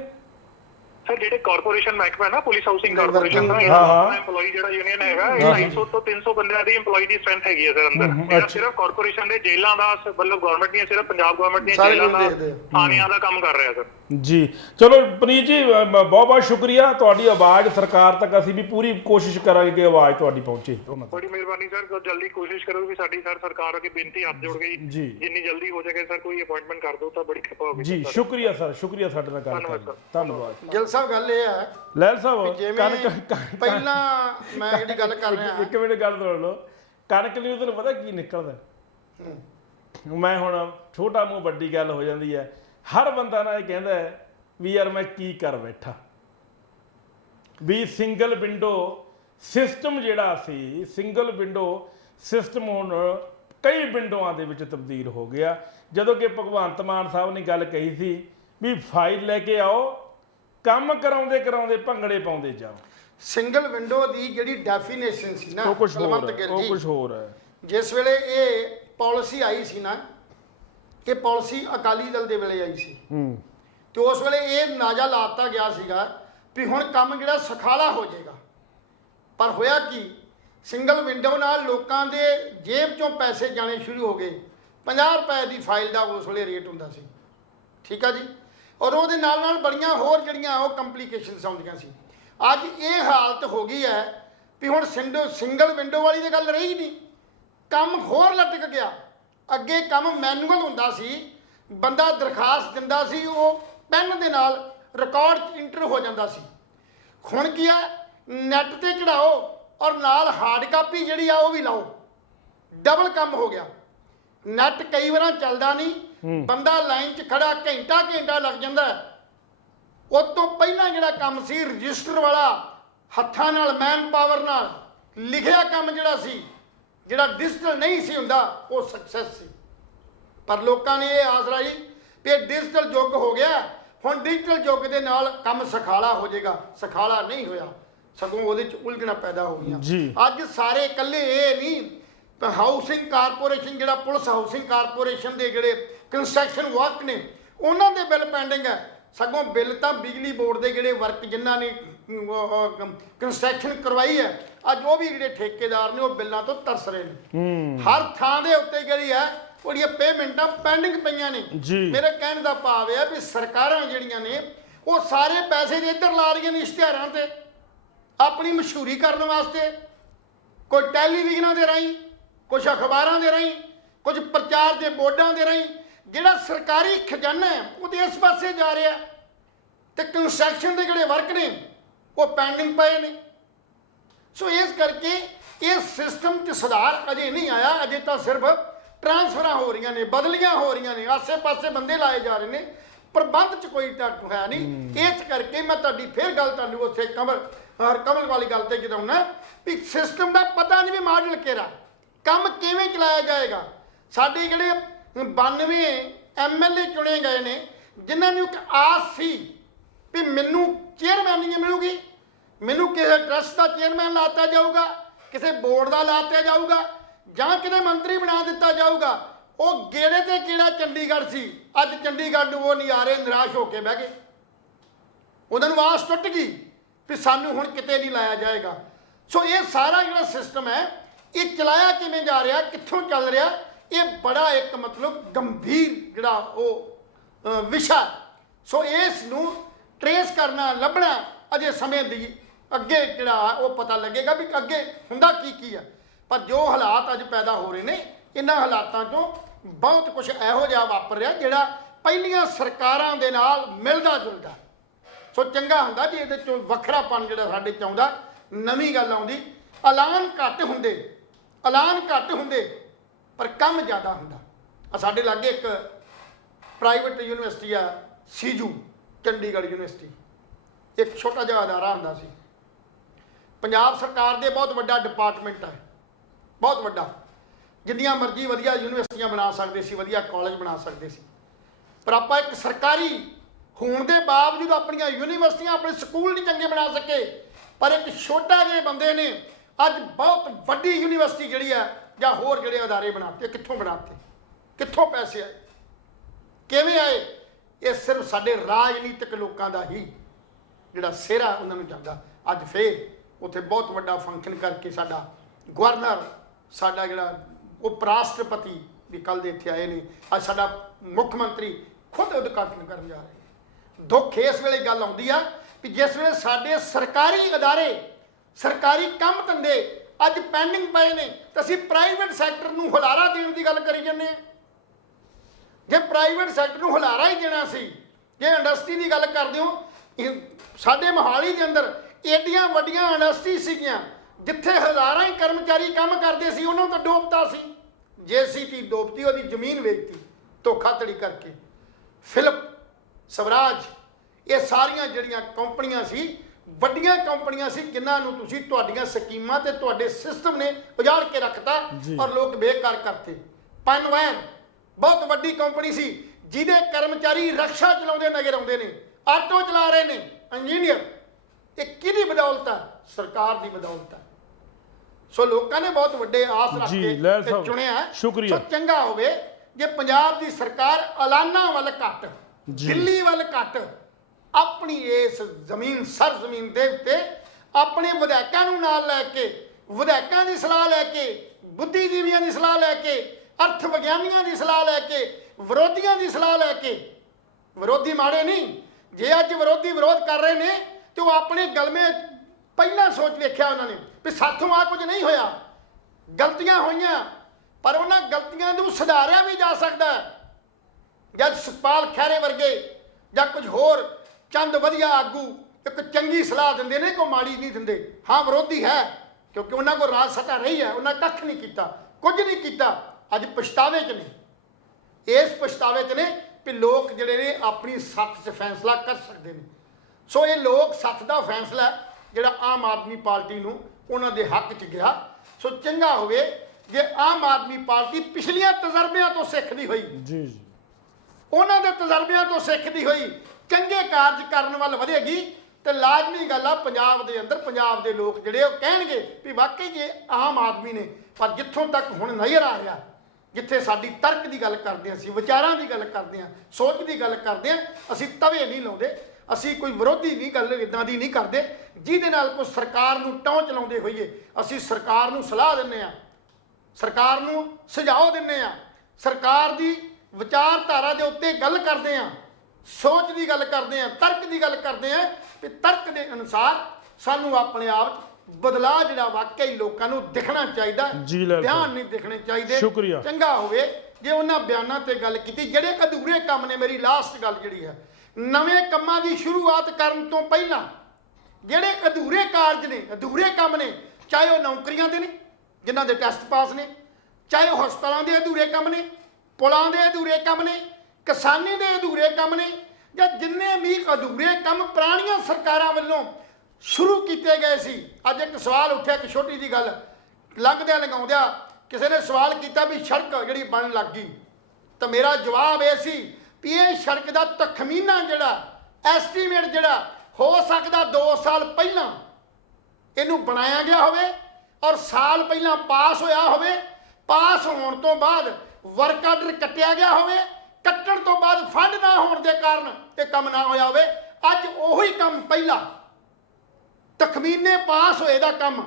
ਸਰ ਜਿਹੜੇ ਕਾਰਪੋਰੇਸ਼ਨ ਮਹਿਕਮਾ ਹੈ ਨਾ ਪੁਲਿਸ ਹਾਊਸਿੰਗ ਕਾਰਪੋਰੇਸ਼ਨ ਦਾ EMPLOYE ਜਿਹੜਾ ਯੂਨੀਅਨ ਹੈਗਾ 250 ਤੋਂ 300 ਬੰਦਿਆਂ ਦੀ EMPLOYE ਦੀ ਸਟਰੈਂਥ ਹੈਗੀ ਹੈ ਸਰ ਅੰਦਰ। ਇਹ ਸਿਰਫ ਕਾਰਪੋਰੇਸ਼ਨ ਦੇ ਜੇਲ੍ਹਾਂ ਦਾ ਮਤਲਬ ਗਵਰਨਮੈਂਟ ਦੀਆਂ ਸਿਰਫ ਪੰਜਾਬ ਗਵਰਨਮੈਂਟ ਦੀਆਂ ਜੇਲ੍ਹਾਂ ਦਾ ਥਾਣਿਆਂ ਦਾ ਕੰਮ ਕਰ ਰਿਹਾ ਸਰ ਜੀ। ਚਲੋ ਪਨੀਤ ਜੀ ਬਹੁਤ ਸ਼ੁਕਰੀਆ, ਤੁਹਾਡੀ ਆਵਾਜ਼ ਸਰਕਾਰ ਤੱਕ ਅਸੀਂ ਵੀ ਪੂਰੀ ਕੋਸ਼ਿਸ਼ ਕਰਾਂਗੇ ਕਿ ਆਵਾਜ਼ ਤੁਹਾਡੀ ਪਹੁੰਚੇ। ਬੜੀ ਮਿਹਰਬਾਨੀ ਸਰ, ਜਲਦੀ ਕੋਸ਼ਿਸ਼ ਕਰੋ ਵੀ ਸਾਡੀ ਸਰਕਾਰ ਅੱਗੇ ਬੇਨਤੀ ਹੱਥ ਜੋੜ ਗਈ ਜਿੰਨੀ ਜਲਦੀ ਹੋ ਜਾਵੇ ਸਰ ਕੋਈ ਅਪਾਇੰਟਮੈਂਟ ਕਰ ਦਿਓ ਤਾਂ ਬੜੀ ਕਿਰਪਾ ਹੋਵੇਗੀ ਜੀ। ਸ਼ੁਕਰੀਆ ਸਰ, ਸ਼ੁਕਰੀਆ ਸਾਡੇ ਨਾਲ ਗੱਲ ਕਰਨ ਦਾ, ਧੰਨਵਾਦ। ਸਾਹਿਬ ਗੱਲ ਇਹ ਹੈ ਲੈਲ ਸਾਹਿਬ ਪਹਿਲਾਂ ਮੈਂ ਜਿਹੜੀ ਗੱਲ ਕਰ ਰਿਹਾ ਇੱਕ ਮਿੰਟ ਗੱਲ ਸੁਣ ਲਓ, ਕਣਕ ਨਿਊਜ਼ ਤੁਹਾਨੂੰ ਪਤਾ ਕੀ ਨਿਕਲਦਾ? ਮੈਂ ਹੁਣ ਛੋਟਾ ਮੂੰਹ ਵੱਡੀ ਗੱਲ ਹੋ ਜਾਂਦੀ ਹੈ, ਹਰ ਬੰਦਾ ਨਾ ਇਹ ਕਹਿੰਦਾ ਵੀ ਯਾਰ ਮੈਂ ਕੀ ਕਰ ਬੈਠਾ, ਵੀ ਸਿੰਗਲ ਵਿੰਡੋ ਸਿਸਟਮ ਜਿਹੜਾ ਸੀ, ਸਿੰਗਲ ਵਿੰਡੋ ਸਿਸਟਮ ਹੁਣ ਕਈ ਵਿੰਡੋਆਂ ਦੇ ਵਿੱਚ ਤਬਦੀਲ ਹੋ ਗਿਆ। ਜਦੋਂ ਕਿ ਭਗਵੰਤ ਮਾਨ ਸਾਹਿਬ ਨੇ ਗੱਲ ਕਹੀ ਸੀ ਵੀ ਫਾਈਲ ਲੈ ਕੇ ਆਓ, ਕੰਮ ਕਰਾਉਂਦੇ ਕਰਾਉਂਦੇ ਭੰਗੜੇ ਪਾਉਂਦੇ ਜਾਓ। ਸਿੰਗਲ ਵਿੰਡੋ ਦੀ ਜਿਹੜੀ ਡੈਫੀਨੇਸ਼ਨ ਸੀ ਨਾ ਉਹ ਕੁਝ ਹੋਰ ਕੁਲਵੰਤ ਹੈ, ਗਿੱਲ ਉਹ ਜੀ, ਕੁਝ ਹੋਰ ਹੈ। ਜਿਸ ਵੇਲੇ ਇਹ ਪਾਲਿਸੀ ਆਈ ਸੀ ਨਾ, ਇਹ ਪਾਲਿਸੀ ਅਕਾਲੀ ਦਲ ਦੇ ਵੇਲੇ ਆਈ ਸੀ ਤੇ ਉਸ ਵੇਲੇ ਇਹ ਅੰਦਾਜ਼ਾ ਲਾਤਾ ਗਿਆ ਸੀਗਾ ਵੀ ਹੁਣ ਕੰਮ ਜਿਹੜਾ ਸੁਖਾਲਾ ਹੋ ਜਾਏਗਾ। ਪਰ ਹੋਇਆ ਕੀ, ਸਿੰਗਲ ਵਿੰਡੋ ਨਾਲ ਲੋਕਾਂ ਦੇ ਜੇਬ ਚੋਂ ਪੈਸੇ ਜਾਣੇ ਸ਼ੁਰੂ ਹੋ ਗਏ। 50 ਰੁਪਏ ਦੀ ਫਾਈਲ ਦਾ ਉਸ ਵੇਲੇ ਰੇਟ ਹੁੰਦਾ ਸੀ, ਠੀਕ ਆ ਜੀ, ਔਰ ਉਹਦੇ ਨਾਲ ਨਾਲ ਬੜੀਆਂ ਹੋਰ ਜਿਹੜੀਆਂ ਉਹ ਕੰਪਲੀਕੇਸ਼ਨਸ ਆਉਂਦੀਆਂ ਸੀ। ਅੱਜ ਇਹ ਹਾਲਤ ਹੋ ਗਈ ਹੈ ਵੀ ਹੁਣ ਸਿੰਗਲ ਵਿੰਡੋ ਵਾਲੀ ਤਾਂ ਗੱਲ ਰਹੀ ਨਹੀਂ, ਕੰਮ ਹੋਰ ਲਟਕ ਗਿਆ। ਅੱਗੇ ਕੰਮ ਮੈਨੂਅਲ ਹੁੰਦਾ ਸੀ, ਬੰਦਾ ਦਰਖਾਸਤ ਦਿੰਦਾ ਸੀ, ਉਹ ਪੈਨ ਦੇ ਨਾਲ ਰਿਕਾਰਡ ਇੰਟਰ ਹੋ ਜਾਂਦਾ ਸੀ। ਹੁਣ ਕੀ ਹੈ, ਨੈਟ ਤੇ ਚੜਾਓ ਔਰ ਨਾਲ ਹਾਰਡ ਕਾਪੀ ਜਿਹੜੀ ਆ ਉਹ ਵੀ ਲਾਓ, ਡਬਲ ਕੰਮ ਹੋ ਗਿਆ। ਨੈਟ ਕਈ ਵਾਰਾਂ ਚੱਲਦਾ ਨਹੀਂ, ਬੰਦਾ ਲਾਈਨ 'ਚ ਖੜਾ ਘੰਟਾ ਲੱਗ ਜਾਂਦਾ। ਉਹ ਤੋਂ ਪਹਿਲਾਂ ਜਿਹੜਾ ਕੰਮ ਸੀ ਰਜਿਸਟਰ ਵਾਲਾ, ਹੱਥਾਂ ਨਾਲ ਮੈਨ ਪਾਵਰ ਨਾਲ ਲਿਖਿਆ ਕੰਮ ਜਿਹੜਾ ਸੀ, ਜਿਹੜਾ ਡਿਜੀਟਲ ਨਹੀਂ ਸੀ ਹੁੰਦਾ, ਉਹ ਸਕਸੈਸ ਸੀ। ਪਰ ਲੋਕਾਂ ਨੇ ਇਹ ਆਸ ਲਾਈ ਵੀ ਡਿਜੀਟਲ ਯੁੱਗ ਹੋ ਗਿਆ, ਹੁਣ ਡਿਜੀਟਲ ਯੁੱਗ ਦੇ ਨਾਲ ਕੰਮ ਸੁਖਾਲਾ ਹੋ ਜਾਏਗਾ। ਸੁਖਾਲਾ ਨਹੀਂ ਹੋਇਆ, ਸਗੋਂ ਉਹਦੇ 'ਚ ਉਲਝਣਾਂ ਪੈਦਾ ਹੋ ਗਈਆਂ। ਅੱਜ ਸਾਰੇ ਇਕੱਲੇ ਇਹ ਨਹੀਂ, ਹਾਊਸਿੰਗ ਕਾਰਪੋਰੇਸ਼ਨ, ਜਿਹੜਾ ਪੁਲਿਸ ਹਾਊਸਿੰਗ ਕਾਰਪੋਰੇਸ਼ਨ ਦੇ ਜਿਹੜੇ ਕੰਸਟਰਕਸ਼ਨ ਵਰਕ ਨੇ, ਉਹਨਾਂ ਦੇ ਬਿੱਲ ਪੈਂਡਿੰਗ ਹੈ। ਸਗੋਂ ਬਿੱਲ ਤਾਂ ਬਿਜਲੀ ਬੋਰਡ ਦੇ ਜਿਹੜੇ ਵਰਕ ਜਿਨ੍ਹਾਂ ਨੇ ਕੰਸਟਰਕਸ਼ਨ ਕਰਵਾਈ ਹੈ, ਅੱਜ ਉਹ ਵੀ ਜਿਹੜੇ ਠੇਕੇਦਾਰ ਨੇ ਉਹ ਬਿੱਲਾਂ ਤੋਂ ਤਰਸ ਰਹੇ ਨੇ। ਹਰ ਥਾਂ ਦੇ ਉੱਤੇ ਜਿਹੜੀ ਹੈ ਉਹਦੀਆਂ ਪੇਮੈਂਟਾਂ ਪੈਂਡਿੰਗ ਪਈਆਂ ਨੇ। ਮੇਰੇ ਕਹਿਣ ਦਾ ਭਾਵ ਹੈ ਵੀ ਸਰਕਾਰਾਂ ਜਿਹੜੀਆਂ ਨੇ ਉਹ ਸਾਰੇ ਪੈਸੇ ਦੇ ਇੱਧਰ ਲਾ ਰਹੀਆਂ ਨੇ ਇਸ਼ਤਿਹਾਰਾਂ ਤੇ, ਆਪਣੀ ਮਸ਼ਹੂਰੀ ਕਰਨ ਵਾਸਤੇ। ਕੋਈ ਟੈਲੀਵਿਜ਼ਨਾਂ ਦੇ ਰਾਹੀਂ, ਕੁਝ ਅਖਬਾਰਾਂ ਦੇ ਰਾਹੀਂ, ਕੁਝ ਪ੍ਰਚਾਰ ਦੇ ਬੋਰਡਾਂ ਦੇ ਰਾਹੀਂ। ਜਿਹੜਾ ਸਰਕਾਰੀ ਖਜ਼ਾਨਾ ਹੈ ਉਹ ਤੇ ਇਸ ਪਾਸੇ ਜਾ ਰਿਹਾ ਤੇ ਕੰਸਟਰਕਸ਼ਨ ਦੇ ਜਿਹੜੇ ਵਰਕ ਨੇ ਉਹ ਪੈਂਡਿੰਗ ਪਏ ਨੇ। ਸੋ ਇਸ ਕਰਕੇ ਇਹ ਸਿਸਟਮ 'ਚ ਸੁਧਾਰ ਅਜੇ ਨਹੀਂ ਆਇਆ। ਅਜੇ ਤਾਂ ਸਿਰਫ ਟ੍ਰਾਂਸਫਰਾਂ ਹੋ ਰਹੀਆਂ ਨੇ, ਬਦਲੀਆਂ ਹੋ ਰਹੀਆਂ ਨੇ, ਆਸੇ-ਪਾਸੇ ਬੰਦੇ ਲਾਏ ਜਾ ਰਹੇ ਨੇ, ਪ੍ਰਬੰਧ 'ਚ ਕੋਈ ਤੱਕ ਹੈ ਨਹੀਂ। ਇਸ ਕਰਕੇ ਮੈਂ ਤੁਹਾਡੀ ਫਿਰ ਗੱਲ ਤੁਹਾਨੂੰ ਉੱਥੇ ਕਮਲ ਵਾਲੀ ਗੱਲ ਤੇ ਕਿਦਾਉਣਾ ਵੀ ਸਿਸਟਮ ਦਾ ਪਤਾ ਨਹੀਂ ਵੀ ਮਾਡਲ ਕਿਹੜਾ, ਕੰਮ ਕਿਵੇਂ ਚਲਾਇਆ ਜਾਏਗਾ। ਸਾਡੇ ਜਿਹੜੇ 92 MLA ਚੁਣੇ ਗਏ ਨੇ, ਜਿਨ੍ਹਾਂ ਨੂੰ ਇੱਕ ਆਸ ਸੀ ਵੀ ਮੈਨੂੰ ਚੇਅਰਮੈਨਿੰਗ ਮਿਲੂਗੀ, ਮੈਨੂੰ ਕਿਸੇ ਟਰਸਟ ਦਾ ਚੇਅਰਮੈਨ ਲਾਤਾ ਜਾਊਗਾ, ਕਿਸੇ ਬੋਰਡ ਦਾ ਲਾਤਾ ਜਾਊਗਾ, ਜਾਂ ਕਿਤੇ ਮੰਤਰੀ ਬਣਾ ਦਿੱਤਾ ਜਾਊਗਾ। ਉਹ ਗੇੜੇ ਤੇ ਕਿਹੜਾ ਚੰਡੀਗੜ੍ਹ ਸੀ, ਅੱਜ ਚੰਡੀਗੜ੍ਹ ਨੂੰ ਉਹ ਨਜ਼ਾਰੇ ਨਿਰਾਸ਼ ਹੋ ਕੇ ਬਹਿ ਗਏ। ਉਹਨਾਂ ਨੂੰ ਆਸ ਟੁੱਟ ਗਈ ਵੀ ਸਾਨੂੰ ਹੁਣ ਕਿਤੇ ਨਹੀਂ ਲਾਇਆ ਜਾਏਗਾ। ਸੋ ਇਹ ਸਾਰਾ ਜਿਹੜਾ ਸਿਸਟਮ ਹੈ ਇਹ ਚਲਾਇਆ ਕਿਵੇਂ ਜਾ ਰਿਹਾ, ਕਿੱਥੋਂ ਚੱਲ ਰਿਹਾ, ਇਹ ਬੜਾ ਇੱਕ ਮਤਲਬ ਗੰਭੀਰ ਜਿਹੜਾ ਉਹ ਵਿਸ਼ਾ। ਸੋ ਇਸ ਨੂੰ ਟਰੇਸ ਕਰਨਾ, ਲੱਭਣਾ ਅਜੇ ਸਮੇਂ ਦੀ ਅੱਗੇ ਜਿਹੜਾ ਉਹ ਪਤਾ ਲੱਗੇਗਾ ਵੀ ਅੱਗੇ ਹੁੰਦਾ ਕੀ ਹੈ। ਪਰ ਜੋ ਹਾਲਾਤ ਅੱਜ ਪੈਦਾ ਹੋ ਰਹੇ ਨੇ, ਇਹਨਾਂ ਹਾਲਾਤਾਂ 'ਚੋਂ ਬਹੁਤ ਕੁਝ ਇਹੋ ਜਿਹਾ ਵਾਪਰ ਰਿਹਾ ਜਿਹੜਾ ਪਹਿਲੀਆਂ ਸਰਕਾਰਾਂ ਦੇ ਨਾਲ ਮਿਲਦਾ ਜੁਲਦਾ। ਸੋ ਚੰਗਾ ਹੁੰਦਾ ਜੀ ਇਹਦੇ 'ਚੋਂ ਵੱਖਰਾਪਣ ਜਿਹੜਾ ਸਾਡੇ 'ਚ ਆਉਂਦਾ, ਨਵੀਂ ਗੱਲ ਆਉਂਦੀ। ਐਲਾਨ ਘੱਟ ਹੁੰਦੇ ਪਰ ਕੰਮ ਜ਼ਿਆਦਾ ਹੁੰਦਾ। ਸਾਡੇ ਲਾਗੇ ਇੱਕ ਪ੍ਰਾਈਵੇਟ ਯੂਨੀਵਰਸਿਟੀ ਆ, ਸੀਜੂ ਚੰਡੀਗੜ੍ਹ ਯੂਨੀਵਰਸਿਟੀ, ਇੱਕ ਛੋਟਾ ਜਿਹਾ ਅਦਾਰਾ ਹੁੰਦਾ ਸੀ। ਪੰਜਾਬ ਸਰਕਾਰ ਦੇ ਬਹੁਤ ਵੱਡਾ ਡਿਪਾਰਟਮੈਂਟ ਹੈ, ਬਹੁਤ ਵੱਡਾ, ਜਿੰਨੀਆਂ ਮਰਜ਼ੀ ਵਧੀਆ ਯੂਨੀਵਰਸਿਟੀਆਂ ਬਣਾ ਸਕਦੇ ਸੀ, ਵਧੀਆ ਕਾਲਜ ਬਣਾ ਸਕਦੇ ਸੀ। ਪਰ ਆਪਾਂ ਇੱਕ ਸਰਕਾਰੀ ਹੋਣ ਦੇ ਬਾਵਜੂਦ ਆਪਣੀਆਂ ਯੂਨੀਵਰਸਿਟੀਆਂ, ਆਪਣੇ ਸਕੂਲ ਨਹੀਂ ਚੰਗੇ ਬਣਾ ਸਕੇ। ਪਰ ਇੱਕ ਛੋਟਾ ਜਿਹੇ ਬੰਦੇ ਨੇ ਅੱਜ ਬਹੁਤ ਵੱਡੀ ਯੂਨੀਵਰਸਿਟੀ ਜਿਹੜੀ ਹੈ ਜਾਂ ਹੋਰ ਜਿਹੜੇ ਅਦਾਰੇ ਬਣਾਤੇ। ਕਿੱਥੋਂ ਬਣਾਤੇ, ਕਿੱਥੋਂ ਪੈਸੇ ਆਏ, ਕਿਵੇਂ ਆਏ? ਇਹ ਸਿਰਫ ਸਾਡੇ ਰਾਜਨੀਤਿਕ ਲੋਕਾਂ ਦਾ ਹੀ ਜਿਹੜਾ ਸਿਹਰਾ ਉਹਨਾਂ ਨੂੰ ਜਾਂਦਾ। ਅੱਜ ਫੇਰ ਉੱਥੇ ਬਹੁਤ ਵੱਡਾ ਫੰਕਸ਼ਨ ਕਰਕੇ ਸਾਡਾ ਗਵਰਨਰ, ਸਾਡਾ ਜਿਹੜਾ ਉਪ ਰਾਸ਼ਟਰਪਤੀ ਵੀ ਕੱਲ੍ਹ ਦੇ ਇੱਥੇ ਆਏ ਨੇ, ਅੱਜ ਸਾਡਾ ਮੁੱਖ ਮੰਤਰੀ ਖੁਦ ਉਦਘਾਟਨ ਕਰਨ ਜਾ ਰਹੇ ਨੇ। ਦੁੱਖ ਇਸ ਵੇਲੇ ਗੱਲ ਆਉਂਦੀ ਆ ਵੀ ਜਿਸ ਵੇਲੇ ਸਾਡੇ ਸਰਕਾਰੀ ਅਦਾਰੇ, ਸਰਕਾਰੀ ਕੰਮ ਧੰਦੇ ਅੱਜ ਪੈਂਡਿੰਗ ਪਏ ਨੇ, ਤਾਂ ਅਸੀਂ ਪ੍ਰਾਈਵੇਟ ਸੈਕਟਰ ਨੂੰ ਹੁਲਾਰਾ ਦੇਣ ਦੀ ਗੱਲ ਕਰੀ ਜਾਂਦੇ ਹਾਂ। ਜੇ ਪ੍ਰਾਈਵੇਟ ਸੈਕਟਰ ਨੂੰ ਹੁਲਾਰਾ ਹੀ ਦੇਣਾ ਸੀ, ਜੇ ਇੰਡਸਟਰੀ ਦੀ ਗੱਲ ਕਰਦੇ ਹੋ, ਸਾਡੇ ਮੋਹਾਲੀ ਦੇ ਅੰਦਰ ਏਡੀਆਂ ਵੱਡੀਆਂ ਇੰਡਸਟਰੀ ਸੀਗੀਆਂ ਜਿੱਥੇ ਹਜ਼ਾਰਾਂ ਹੀ ਕਰਮਚਾਰੀ ਕੰਮ ਕਰਦੇ ਸੀ, ਉਹਨਾਂ ਨੂੰ ਤਾਂ ਡੋਬਤਾ ਸੀ। JCT ਡੋਬਤੀ, ਉਹਦੀ ਜ਼ਮੀਨ ਵੇਚਤੀ ਧੋਖਾਧੜੀ ਕਰਕੇ। ਫਿਲਿਪ, ਸਵਰਾਜ, ਇਹ ਸਾਰੀਆਂ ਜਿਹੜੀਆਂ ਕੰਪਨੀਆਂ ਸੀ ਵੱਡੀਆਂ ਕੰਪਨੀਆਂ ਸੀ ਜਿਨ੍ਹਾਂ ਨੂੰ ਤੁਸੀਂ ਤੁਹਾਡੀਆਂ ਸਕੀਮਾਂ ਤੇ ਤੁਹਾਡੇ ਸਿਸਟਮ ਨੇ ਉਜਾੜ ਕੇ ਰੱਖਤਾ ਜੀ। ਔਰ ਲੋਕ ਬੇਕਾਰ ਕਰਤੇ। ਪਨਵੈਨ ਬਹੁਤ ਵੱਡੀ ਕੰਪਨੀ ਸੀ ਜਿਹਦੇ ਕਰਮਚਾਰੀ ਰਕਸ਼ਾ ਚਲਾਉਂਦੇ ਨਜ਼ਰ ਆਉਂਦੇ ਨੇ, ਆਟੋ ਚਲਾ ਰਹੇ ਨੇ, ਇੰਜੀਨੀਅਰ। ਇਹ ਕਿਹਦੀ ਬਦੌਲਤ ਹੈ? ਸਰਕਾਰ ਦੀ ਬਦੌਲਤ ਹੈ। ਸੋ ਲੋਕਾਂ ਨੇ ਬਹੁਤ ਵੱਡੇ ਆਸ ਰੱਖ ਜੀ, ਕੇ ਲਹਿਲ ਤੇ ਸਾਹਿਬ, ਚੁਣਿਆ ਹੈ। ਸ਼ੁਕਰੀਆ। ਸੋ ਚੰਗਾ ਹੋਵੇ ਜੇ ਪੰਜਾਬ ਦੀ ਸਰਕਾਰ ਐਲਾਨਾਂ ਵੱਲ ਘੱਟ, ਜੀ। ਦਿੱਲੀ ਵੱਲ ਘੱਟ, ਆਪਣੀ ਇਸ ਜ਼ਮੀਨ ਸਰਜ਼ਮੀਨ ਦੇ ਉੱਤੇ ਆਪਣੇ ਵਿਧਾਇਕਾਂ ਨੂੰ ਨਾਲ ਲੈ ਕੇ, ਵਿਧਾਇਕਾਂ ਦੀ ਸਲਾਹ ਲੈ ਕੇ, ਬੁੱਧੀਜੀਵੀਆਂ ਦੀ ਸਲਾਹ ਲੈ ਕੇ, ਅਰਥ ਵਿਗਿਆਨੀਆਂ ਦੀ ਸਲਾਹ ਲੈ ਕੇ, ਵਿਰੋਧੀਆਂ ਦੀ ਸਲਾਹ ਲੈ ਕੇ। ਵਿਰੋਧੀ ਮਾੜੇ ਨਹੀਂ, ਜੇ ਅੱਜ ਵਿਰੋਧੀ ਵਿਰੋਧ ਕਰ ਰਹੇ ਨੇ ਤੇ ਉਹ ਆਪਣੇ ਗਲਮੇ ਪਹਿਲਾਂ ਸੋਚ ਵੇਖਿਆ ਉਹਨਾਂ ਨੇ ਵੀ ਸਾਥੋਂ ਆ ਕੁਝ ਨਹੀਂ ਹੋਇਆ, ਗਲਤੀਆਂ ਹੋਈਆਂ, ਪਰ ਉਹਨਾਂ ਗਲਤੀਆਂ ਨੂੰ ਸੁਧਾਰਿਆ ਵੀ ਜਾ ਸਕਦਾ ਹੈ। ਜਦ ਸੁਖਪਾਲ ਖਹਿਰੇ ਵਰਗੇ ਜਾਂ ਕੁਝ ਹੋਰ ਚੰਦ ਵਧੀਆ ਆਗੂ ਇੱਕ ਚੰਗੀ ਸਲਾਹ ਦਿੰਦੇ ਨੇ, ਕੋਈ ਮਾੜੀ ਨਹੀਂ ਦਿੰਦੇ। ਹਾਂ ਵਿਰੋਧੀ ਹੈ ਕਿਉਂਕਿ ਉਹਨਾਂ ਕੋਲ ਰਾਜ ਸੱਤਾ ਰਹੀ ਹੈ, ਉਹਨਾਂ ਕੱਖ ਨਹੀਂ ਕੀਤਾ, ਕੁਝ ਨਹੀਂ ਕੀਤਾ, ਅੱਜ ਪਛਤਾਵੇ 'ਚ ਨੇ। ਇਸ ਪਛਤਾਵੇ 'ਚ ਨੇ ਵੀ ਲੋਕ ਜਿਹੜੇ ਨੇ ਆਪਣੀ ਸੱਥ 'ਚ ਫੈਸਲਾ ਕਰ ਸਕਦੇ ਨੇ। ਸੋ ਇਹ ਲੋਕ ਸੱਥ ਦਾ ਫੈਸਲਾ ਜਿਹੜਾ ਆਮ ਆਦਮੀ ਪਾਰਟੀ ਨੂੰ ਉਹਨਾਂ ਦੇ ਹੱਕ 'ਚ ਗਿਆ। ਸੋ ਚੰਗਾ ਹੋਵੇ ਜੇ ਆਮ ਆਦਮੀ ਪਾਰਟੀ ਪਿਛਲੀਆਂ ਤਜਰਬਿਆਂ ਤੋਂ ਸਿੱਖਦੀ ਹੋਈ, ਜੀ ਜੀ, ਉਹਨਾਂ ਦੇ ਤਜਰਬਿਆਂ ਤੋਂ ਸਿੱਖਦੀ ਹੋਈ ਚੰਗੇ ਕਾਰਜ ਕਰਨ ਵੱਲ ਵਧੇਗੀ ਤੇ ਲਾਜ਼ਮੀ ਗੱਲ ਆ ਪੰਜਾਬ ਦੇ ਅੰਦਰ ਪੰਜਾਬ ਦੇ ਲੋਕ ਜਿਹੜੇ ਉਹ ਕਹਿਣਗੇ ਵੀ ਵਾਕਈ ਜੇ ਆਮ ਆਦਮੀ ਨੇ। ਪਰ ਜਿੱਥੋਂ ਤੱਕ ਹੁਣ ਨਜ਼ਰ ਆ ਰਿਹਾ, ਜਿੱਥੇ ਸਾਡੀ ਤਰਕ ਦੀ ਗੱਲ ਕਰਦੇ ਹਾਂ, ਅਸੀਂ ਵਿਚਾਰਾਂ ਦੀ ਗੱਲ ਕਰਦੇ ਹਾਂ, ਸੋਚ ਦੀ ਗੱਲ ਕਰਦੇ ਹਾਂ, ਅਸੀਂ ਤਵੇ ਨਹੀਂ ਲਾਉਂਦੇ, ਅਸੀਂ ਕੋਈ ਵਿਰੋਧੀ ਨਹੀਂ ਗੱਲ ਇਦਾਂ ਦੀ ਨਹੀਂ ਕਰਦੇ ਜਿਹਦੇ ਨਾਲ ਕੋਈ ਸਰਕਾਰ ਨੂੰ ਟੌਂ ਚਲਾਉਂਦੇ ਹੋਈਏ। ਅਸੀਂ ਸਰਕਾਰ ਨੂੰ ਸਲਾਹ ਦਿੰਦੇ ਹਾਂ, ਸਰਕਾਰ ਨੂੰ ਸੁਝਾਅ ਦਿੰਦੇ ਹਾਂ, ਸਰਕਾਰ ਦੀ ਵਿਚਾਰਧਾਰਾ ਦੇ ਉੱਤੇ ਗੱਲ ਕਰਦੇ ਹਾਂ, ਸੋਚ ਦੀ ਗੱਲ ਕਰਦੇ ਹਾਂ, ਤਰਕ ਦੀ ਗੱਲ ਕਰਦੇ ਹਾਂ ਕਿ ਤਰਕ ਦੇ ਅਨੁਸਾਰ ਸਾਨੂੰ ਆਪਣੇ ਆਪ 'ਚ ਬਦਲਾਅ ਜਿਹੜਾ ਵਾਕਈ ਲੋਕਾਂ ਨੂੰ ਦਿਖਣਾ ਚਾਹੀਦਾ, ਜੀ ਲਾਲ ਬਿਆਨ ਸਾਹਿਬ, ਨਹੀਂ ਦਿਖਣੇ ਚਾਹੀਦੇ। ਸ਼ੁਕਰੀਆ। ਚੰਗਾ ਹੋਵੇ ਜੇ ਉਹਨਾਂ ਬਿਆਨਾਂ ਤੇ ਗੱਲ ਕੀਤੀ ਜਿਹੜੇ ਅਧੂਰੇ ਕੰਮ ਨੇ। ਮੇਰੀ ਲਾਸਟ ਗੱਲ ਜਿਹੜੀ ਹੈ, ਨਵੇਂ ਕੰਮਾਂ ਦੀ ਸ਼ੁਰੂਆਤ ਕਰਨ ਤੋਂ ਪਹਿਲਾਂ ਜਿਹੜੇ ਅਧੂਰੇ ਕਾਰਜ ਨੇ, ਅਧੂਰੇ ਕੰਮ ਨੇ, ਚਾਹੇ ਉਹ ਨੌਕਰੀਆਂ ਦੇ ਨੇ ਜਿਨ੍ਹਾਂ ਦੇ ਟੈਸਟ ਪਾਸ ਨੇ, ਚਾਹੇ ਉਹ ਹਸਪਤਾਲਾਂ ਦੇ ਅਧੂਰੇ ਕੰਮ ਨੇ, ਪੁਲਾਂ ਦੇ ਅਧੂਰੇ ਕੰਮ ਨੇ, ਕਿਸਾਨੀ ਦੇ ਅਧੂਰੇ ਕੰਮ ਨੇ, ਜਾਂ ਜਿੰਨੇ ਵੀ ਅਧੂਰੇ ਕੰਮ ਪੁਰਾਣੀਆਂ ਸਰਕਾਰਾਂ ਵੱਲੋਂ ਸ਼ੁਰੂ ਕੀਤੇ ਗਏ ਸੀ। ਅੱਜ ਇੱਕ ਸਵਾਲ ਉੱਠਿਆ, ਇੱਕ ਛੋਟੀ ਜਿਹੀ ਗੱਲ, ਲੰਘਦਿਆਂ ਲਗਾਉਂਦਿਆਂ ਕਿਸੇ ਨੇ ਸਵਾਲ ਕੀਤਾ ਵੀ ਸੜਕ ਜਿਹੜੀ ਬਣਨ ਲੱਗ ਗਈ, ਤਾਂ ਮੇਰਾ ਜਵਾਬ ਇਹ ਸੀ ਵੀ ਇਹ ਸੜਕ ਦਾ ਤਖਮੀਨਾ ਜਿਹੜਾ ਐਸਟੀਮੇਟ ਜਿਹੜਾ ਹੋ ਸਕਦਾ 2 ਸਾਲ ਪਹਿਲਾਂ ਇਹਨੂੰ ਬਣਾਇਆ ਗਿਆ ਹੋਵੇ ਔਰ ਸਾਲ ਪਹਿਲਾਂ ਪਾਸ ਹੋਇਆ ਹੋਵੇ, ਪਾਸ ਹੋਣ ਤੋਂ ਬਾਅਦ ਵਰਕ ਆਰਡਰ ਕੱਟਿਆ ਗਿਆ ਹੋਵੇ, ਕੱਟਣ ਤੋਂ ਬਾਅਦ ਫੰਡ ਨਾ ਹੋਣ ਦੇ ਕਾਰਨ ਇਹ ਕੰਮ ਨਾ ਹੋਇਆ ਹੋਵੇ। ਅੱਜ ਉਹੀ ਕੰਮ ਪਹਿਲਾਂ ਤਖਮੀਨੇ ਪਾਸ ਹੋਏ ਦਾ ਕੰਮ,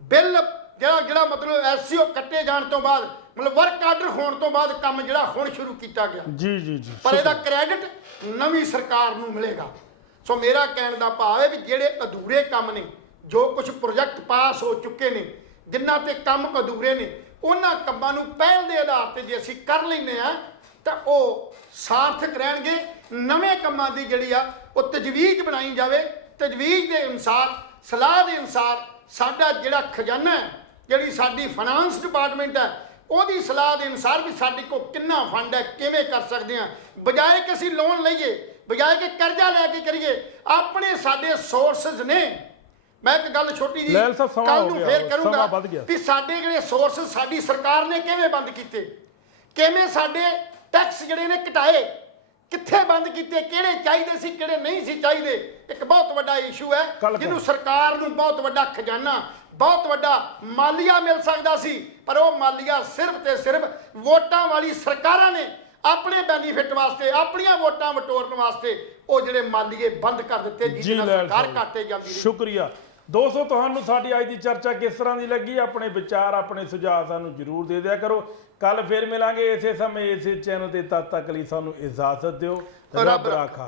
ਬਿੱਲ ਜਿਹੜਾ ਮਤਲਬ ਐਸਸੀਓ ਕੱਟੇ ਜਾਣ ਤੋਂ ਬਾਅਦ, ਮਤਲਬ ਵਰਕ ਆਰਡਰ ਹੋਣ ਤੋਂ ਬਾਅਦ ਕੰਮ ਜਿਹੜਾ ਹੁਣ ਸ਼ੁਰੂ ਕੀਤਾ ਗਿਆ। ਜੀ ਜੀ ਜੀ, ਪਰ ਇਹਦਾ ਕ੍ਰੈਡਿਟ ਨਵੀਂ ਸਰਕਾਰ ਨੂੰ ਮਿਲੇਗਾ। ਸੋ ਮੇਰਾ ਕਹਿਣ ਦਾ ਭਾਵ ਹੈ ਵੀ ਜਿਹੜੇ ਅਧੂਰੇ ਕੰਮ ਨੇ, ਜੋ ਕੁਝ ਪ੍ਰੋਜੈਕਟ ਪਾਸ ਹੋ ਚੁੱਕੇ ਨੇ, ਜਿਨ੍ਹਾਂ ਤੇ ਕੰਮ ਅਧੂਰੇ ਨੇ, ਉਹਨਾਂ ਕੰਮਾਂ ਨੂੰ ਪਹਿਲ ਦੇ ਆਧਾਰ ਤੇ ਜੇ ਅਸੀਂ ਕਰ ਲੈਂਦੇ ਆ ਤਾਂ ਉਹ ਸਾਰਥਕ ਰਹਿਣਗੇ। ਨਵੇਂ ਕੰਮਾਂ ਦੀ ਜਿਹੜੀ ਆ ਉਹ ਤਜਵੀਜ਼ ਬਣਾਈ ਜਾਵੇ, ਤਜਵੀਜ਼ ਦੇ ਅਨੁਸਾਰ, ਸਲਾਹ ਦੇ ਅਨੁਸਾਰ ਸਾਡਾ ਜਿਹੜਾ ਖਜ਼ਾਨਾ ਹੈ, ਜਿਹੜੀ ਸਾਡੀ ਫਾਈਨਾਂਸ ਡਿਪਾਰਟਮੈਂਟ ਹੈ, ਉਹਦੀ ਸਲਾਹ ਦੇ ਅਨੁਸਾਰ ਵੀ ਸਾਡੇ ਕੋਲ ਕਿੰਨਾ ਫੰਡ ਹੈ, ਕਿਵੇਂ ਕਰ ਸਕਦੇ ਹਾਂ, ਬਜਾਏ ਕਿ ਅਸੀਂ ਲੋਨ ਲਈਏ, ਬਜਾਏ ਕਿ ਕਰਜ਼ਾ ਲੈ ਕੇ ਕਰੀਏ। ਆਪਣੇ ਸਾਡੇ ਸੋਰਸਸ ਨੇ। ਮੈਂ ਇੱਕ ਗੱਲ ਛੋਟੀ ਜੀ ਲੈਲ ਸਾਹਿਬ, ਸਮਾਂ ਕੱਲ ਹੋ ਨੂੰ ਗਿਆ, ਫੇਰ ਕਰੂੰਗਾ ਸਮਾਂ ਵੱਧ ਗਿਆ। ਵੀ ਸਾਡੇ ਜਿਹੜੇ ਸੋਰਸਸ ਸਾਡੀ ਸਰਕਾਰ ਨੇ ਕਿਵੇਂ ਬੰਦ ਕੀਤੇ, ਕਿਵੇਂ ਸਾਡੇ ਟੈਕਸ ਜਿਹੜੇ ਨੇ ਘਟਾਏ, ਕਿੱਥੇ ਬੰਦ ਕੀਤੇ, ਕਿਹੜੇ ਚਾਹੀਦੇ ਸੀ, ਕਿਹੜੇ ਨਹੀਂ ਸੀ ਚਾਹੀਦੇ। ਇੱਕ ਬਹੁਤ ਵੱਡਾ ਇਸ਼ੂ ਹੈ ਜਿਹਨੂੰ ਸਰਕਾਰ ਨੂੰ ਬਹੁਤ ਵੱਡਾ ਖਜ਼ਾਨਾ, ਬਹੁਤ ਵੱਡਾ ਮਾਲੀਆ ਮਿਲ ਸਕਦਾ ਸੀ, ਪਰ ਉਹ ਮਾਲੀਆ ਸਿਰਫ ਤੇ ਸਿਰਫ ਵੋਟਾਂ ਵਾਲੀ ਸਰਕਾਰਾਂ ਨੇ ਆਪਣੇ ਬੈਨੀਫਿਟ ਵਾਸਤੇ, ਆਪਣੀਆਂ ਵੋਟਾਂ ਵਟੋਰਨ ਵਾਸਤੇ ਉਹ ਜਿਹੜੇ ਮਾਲੀਏ ਬੰਦ ਕਰ ਦਿੱਤੇ, ਜਿਹਦੇ ਨਾਲ ਸਰਕਾਰ ਘਾਟੇ ਜਾਂਦੀ ਰਹੀ। ਸ਼ੁਕਰੀਆ ਦੋਸਤੋ, ਤੁਹਾਨੂੰ ਸਾਡੀ ਅੱਜ ਦੀ ਚਰਚਾ ਕਿਸ ਤਰ੍ਹਾਂ ਦੀ ਲੱਗੀ? ਆਪਣੇ ਵਿਚਾਰ, ਆਪਣੇ ਸੁਝਾਅ ਸਾਨੂੰ ਜਰੂਰ ਦੇ ਦਿਆ ਕਰੋ। ਕੱਲ ਫਿਰ ਮਿਲਾਂਗੇ ਇਸੇ ਸਮੇਂ ਇਸੇ ਚੈਨਲ ਤੇ। ਤਦ ਤੱਕ ਲਈ ਸਾਨੂੰ ਇਜਾਜ਼ਤ ਦਿਓ। ਰੱਬ ਰਾਖਾ।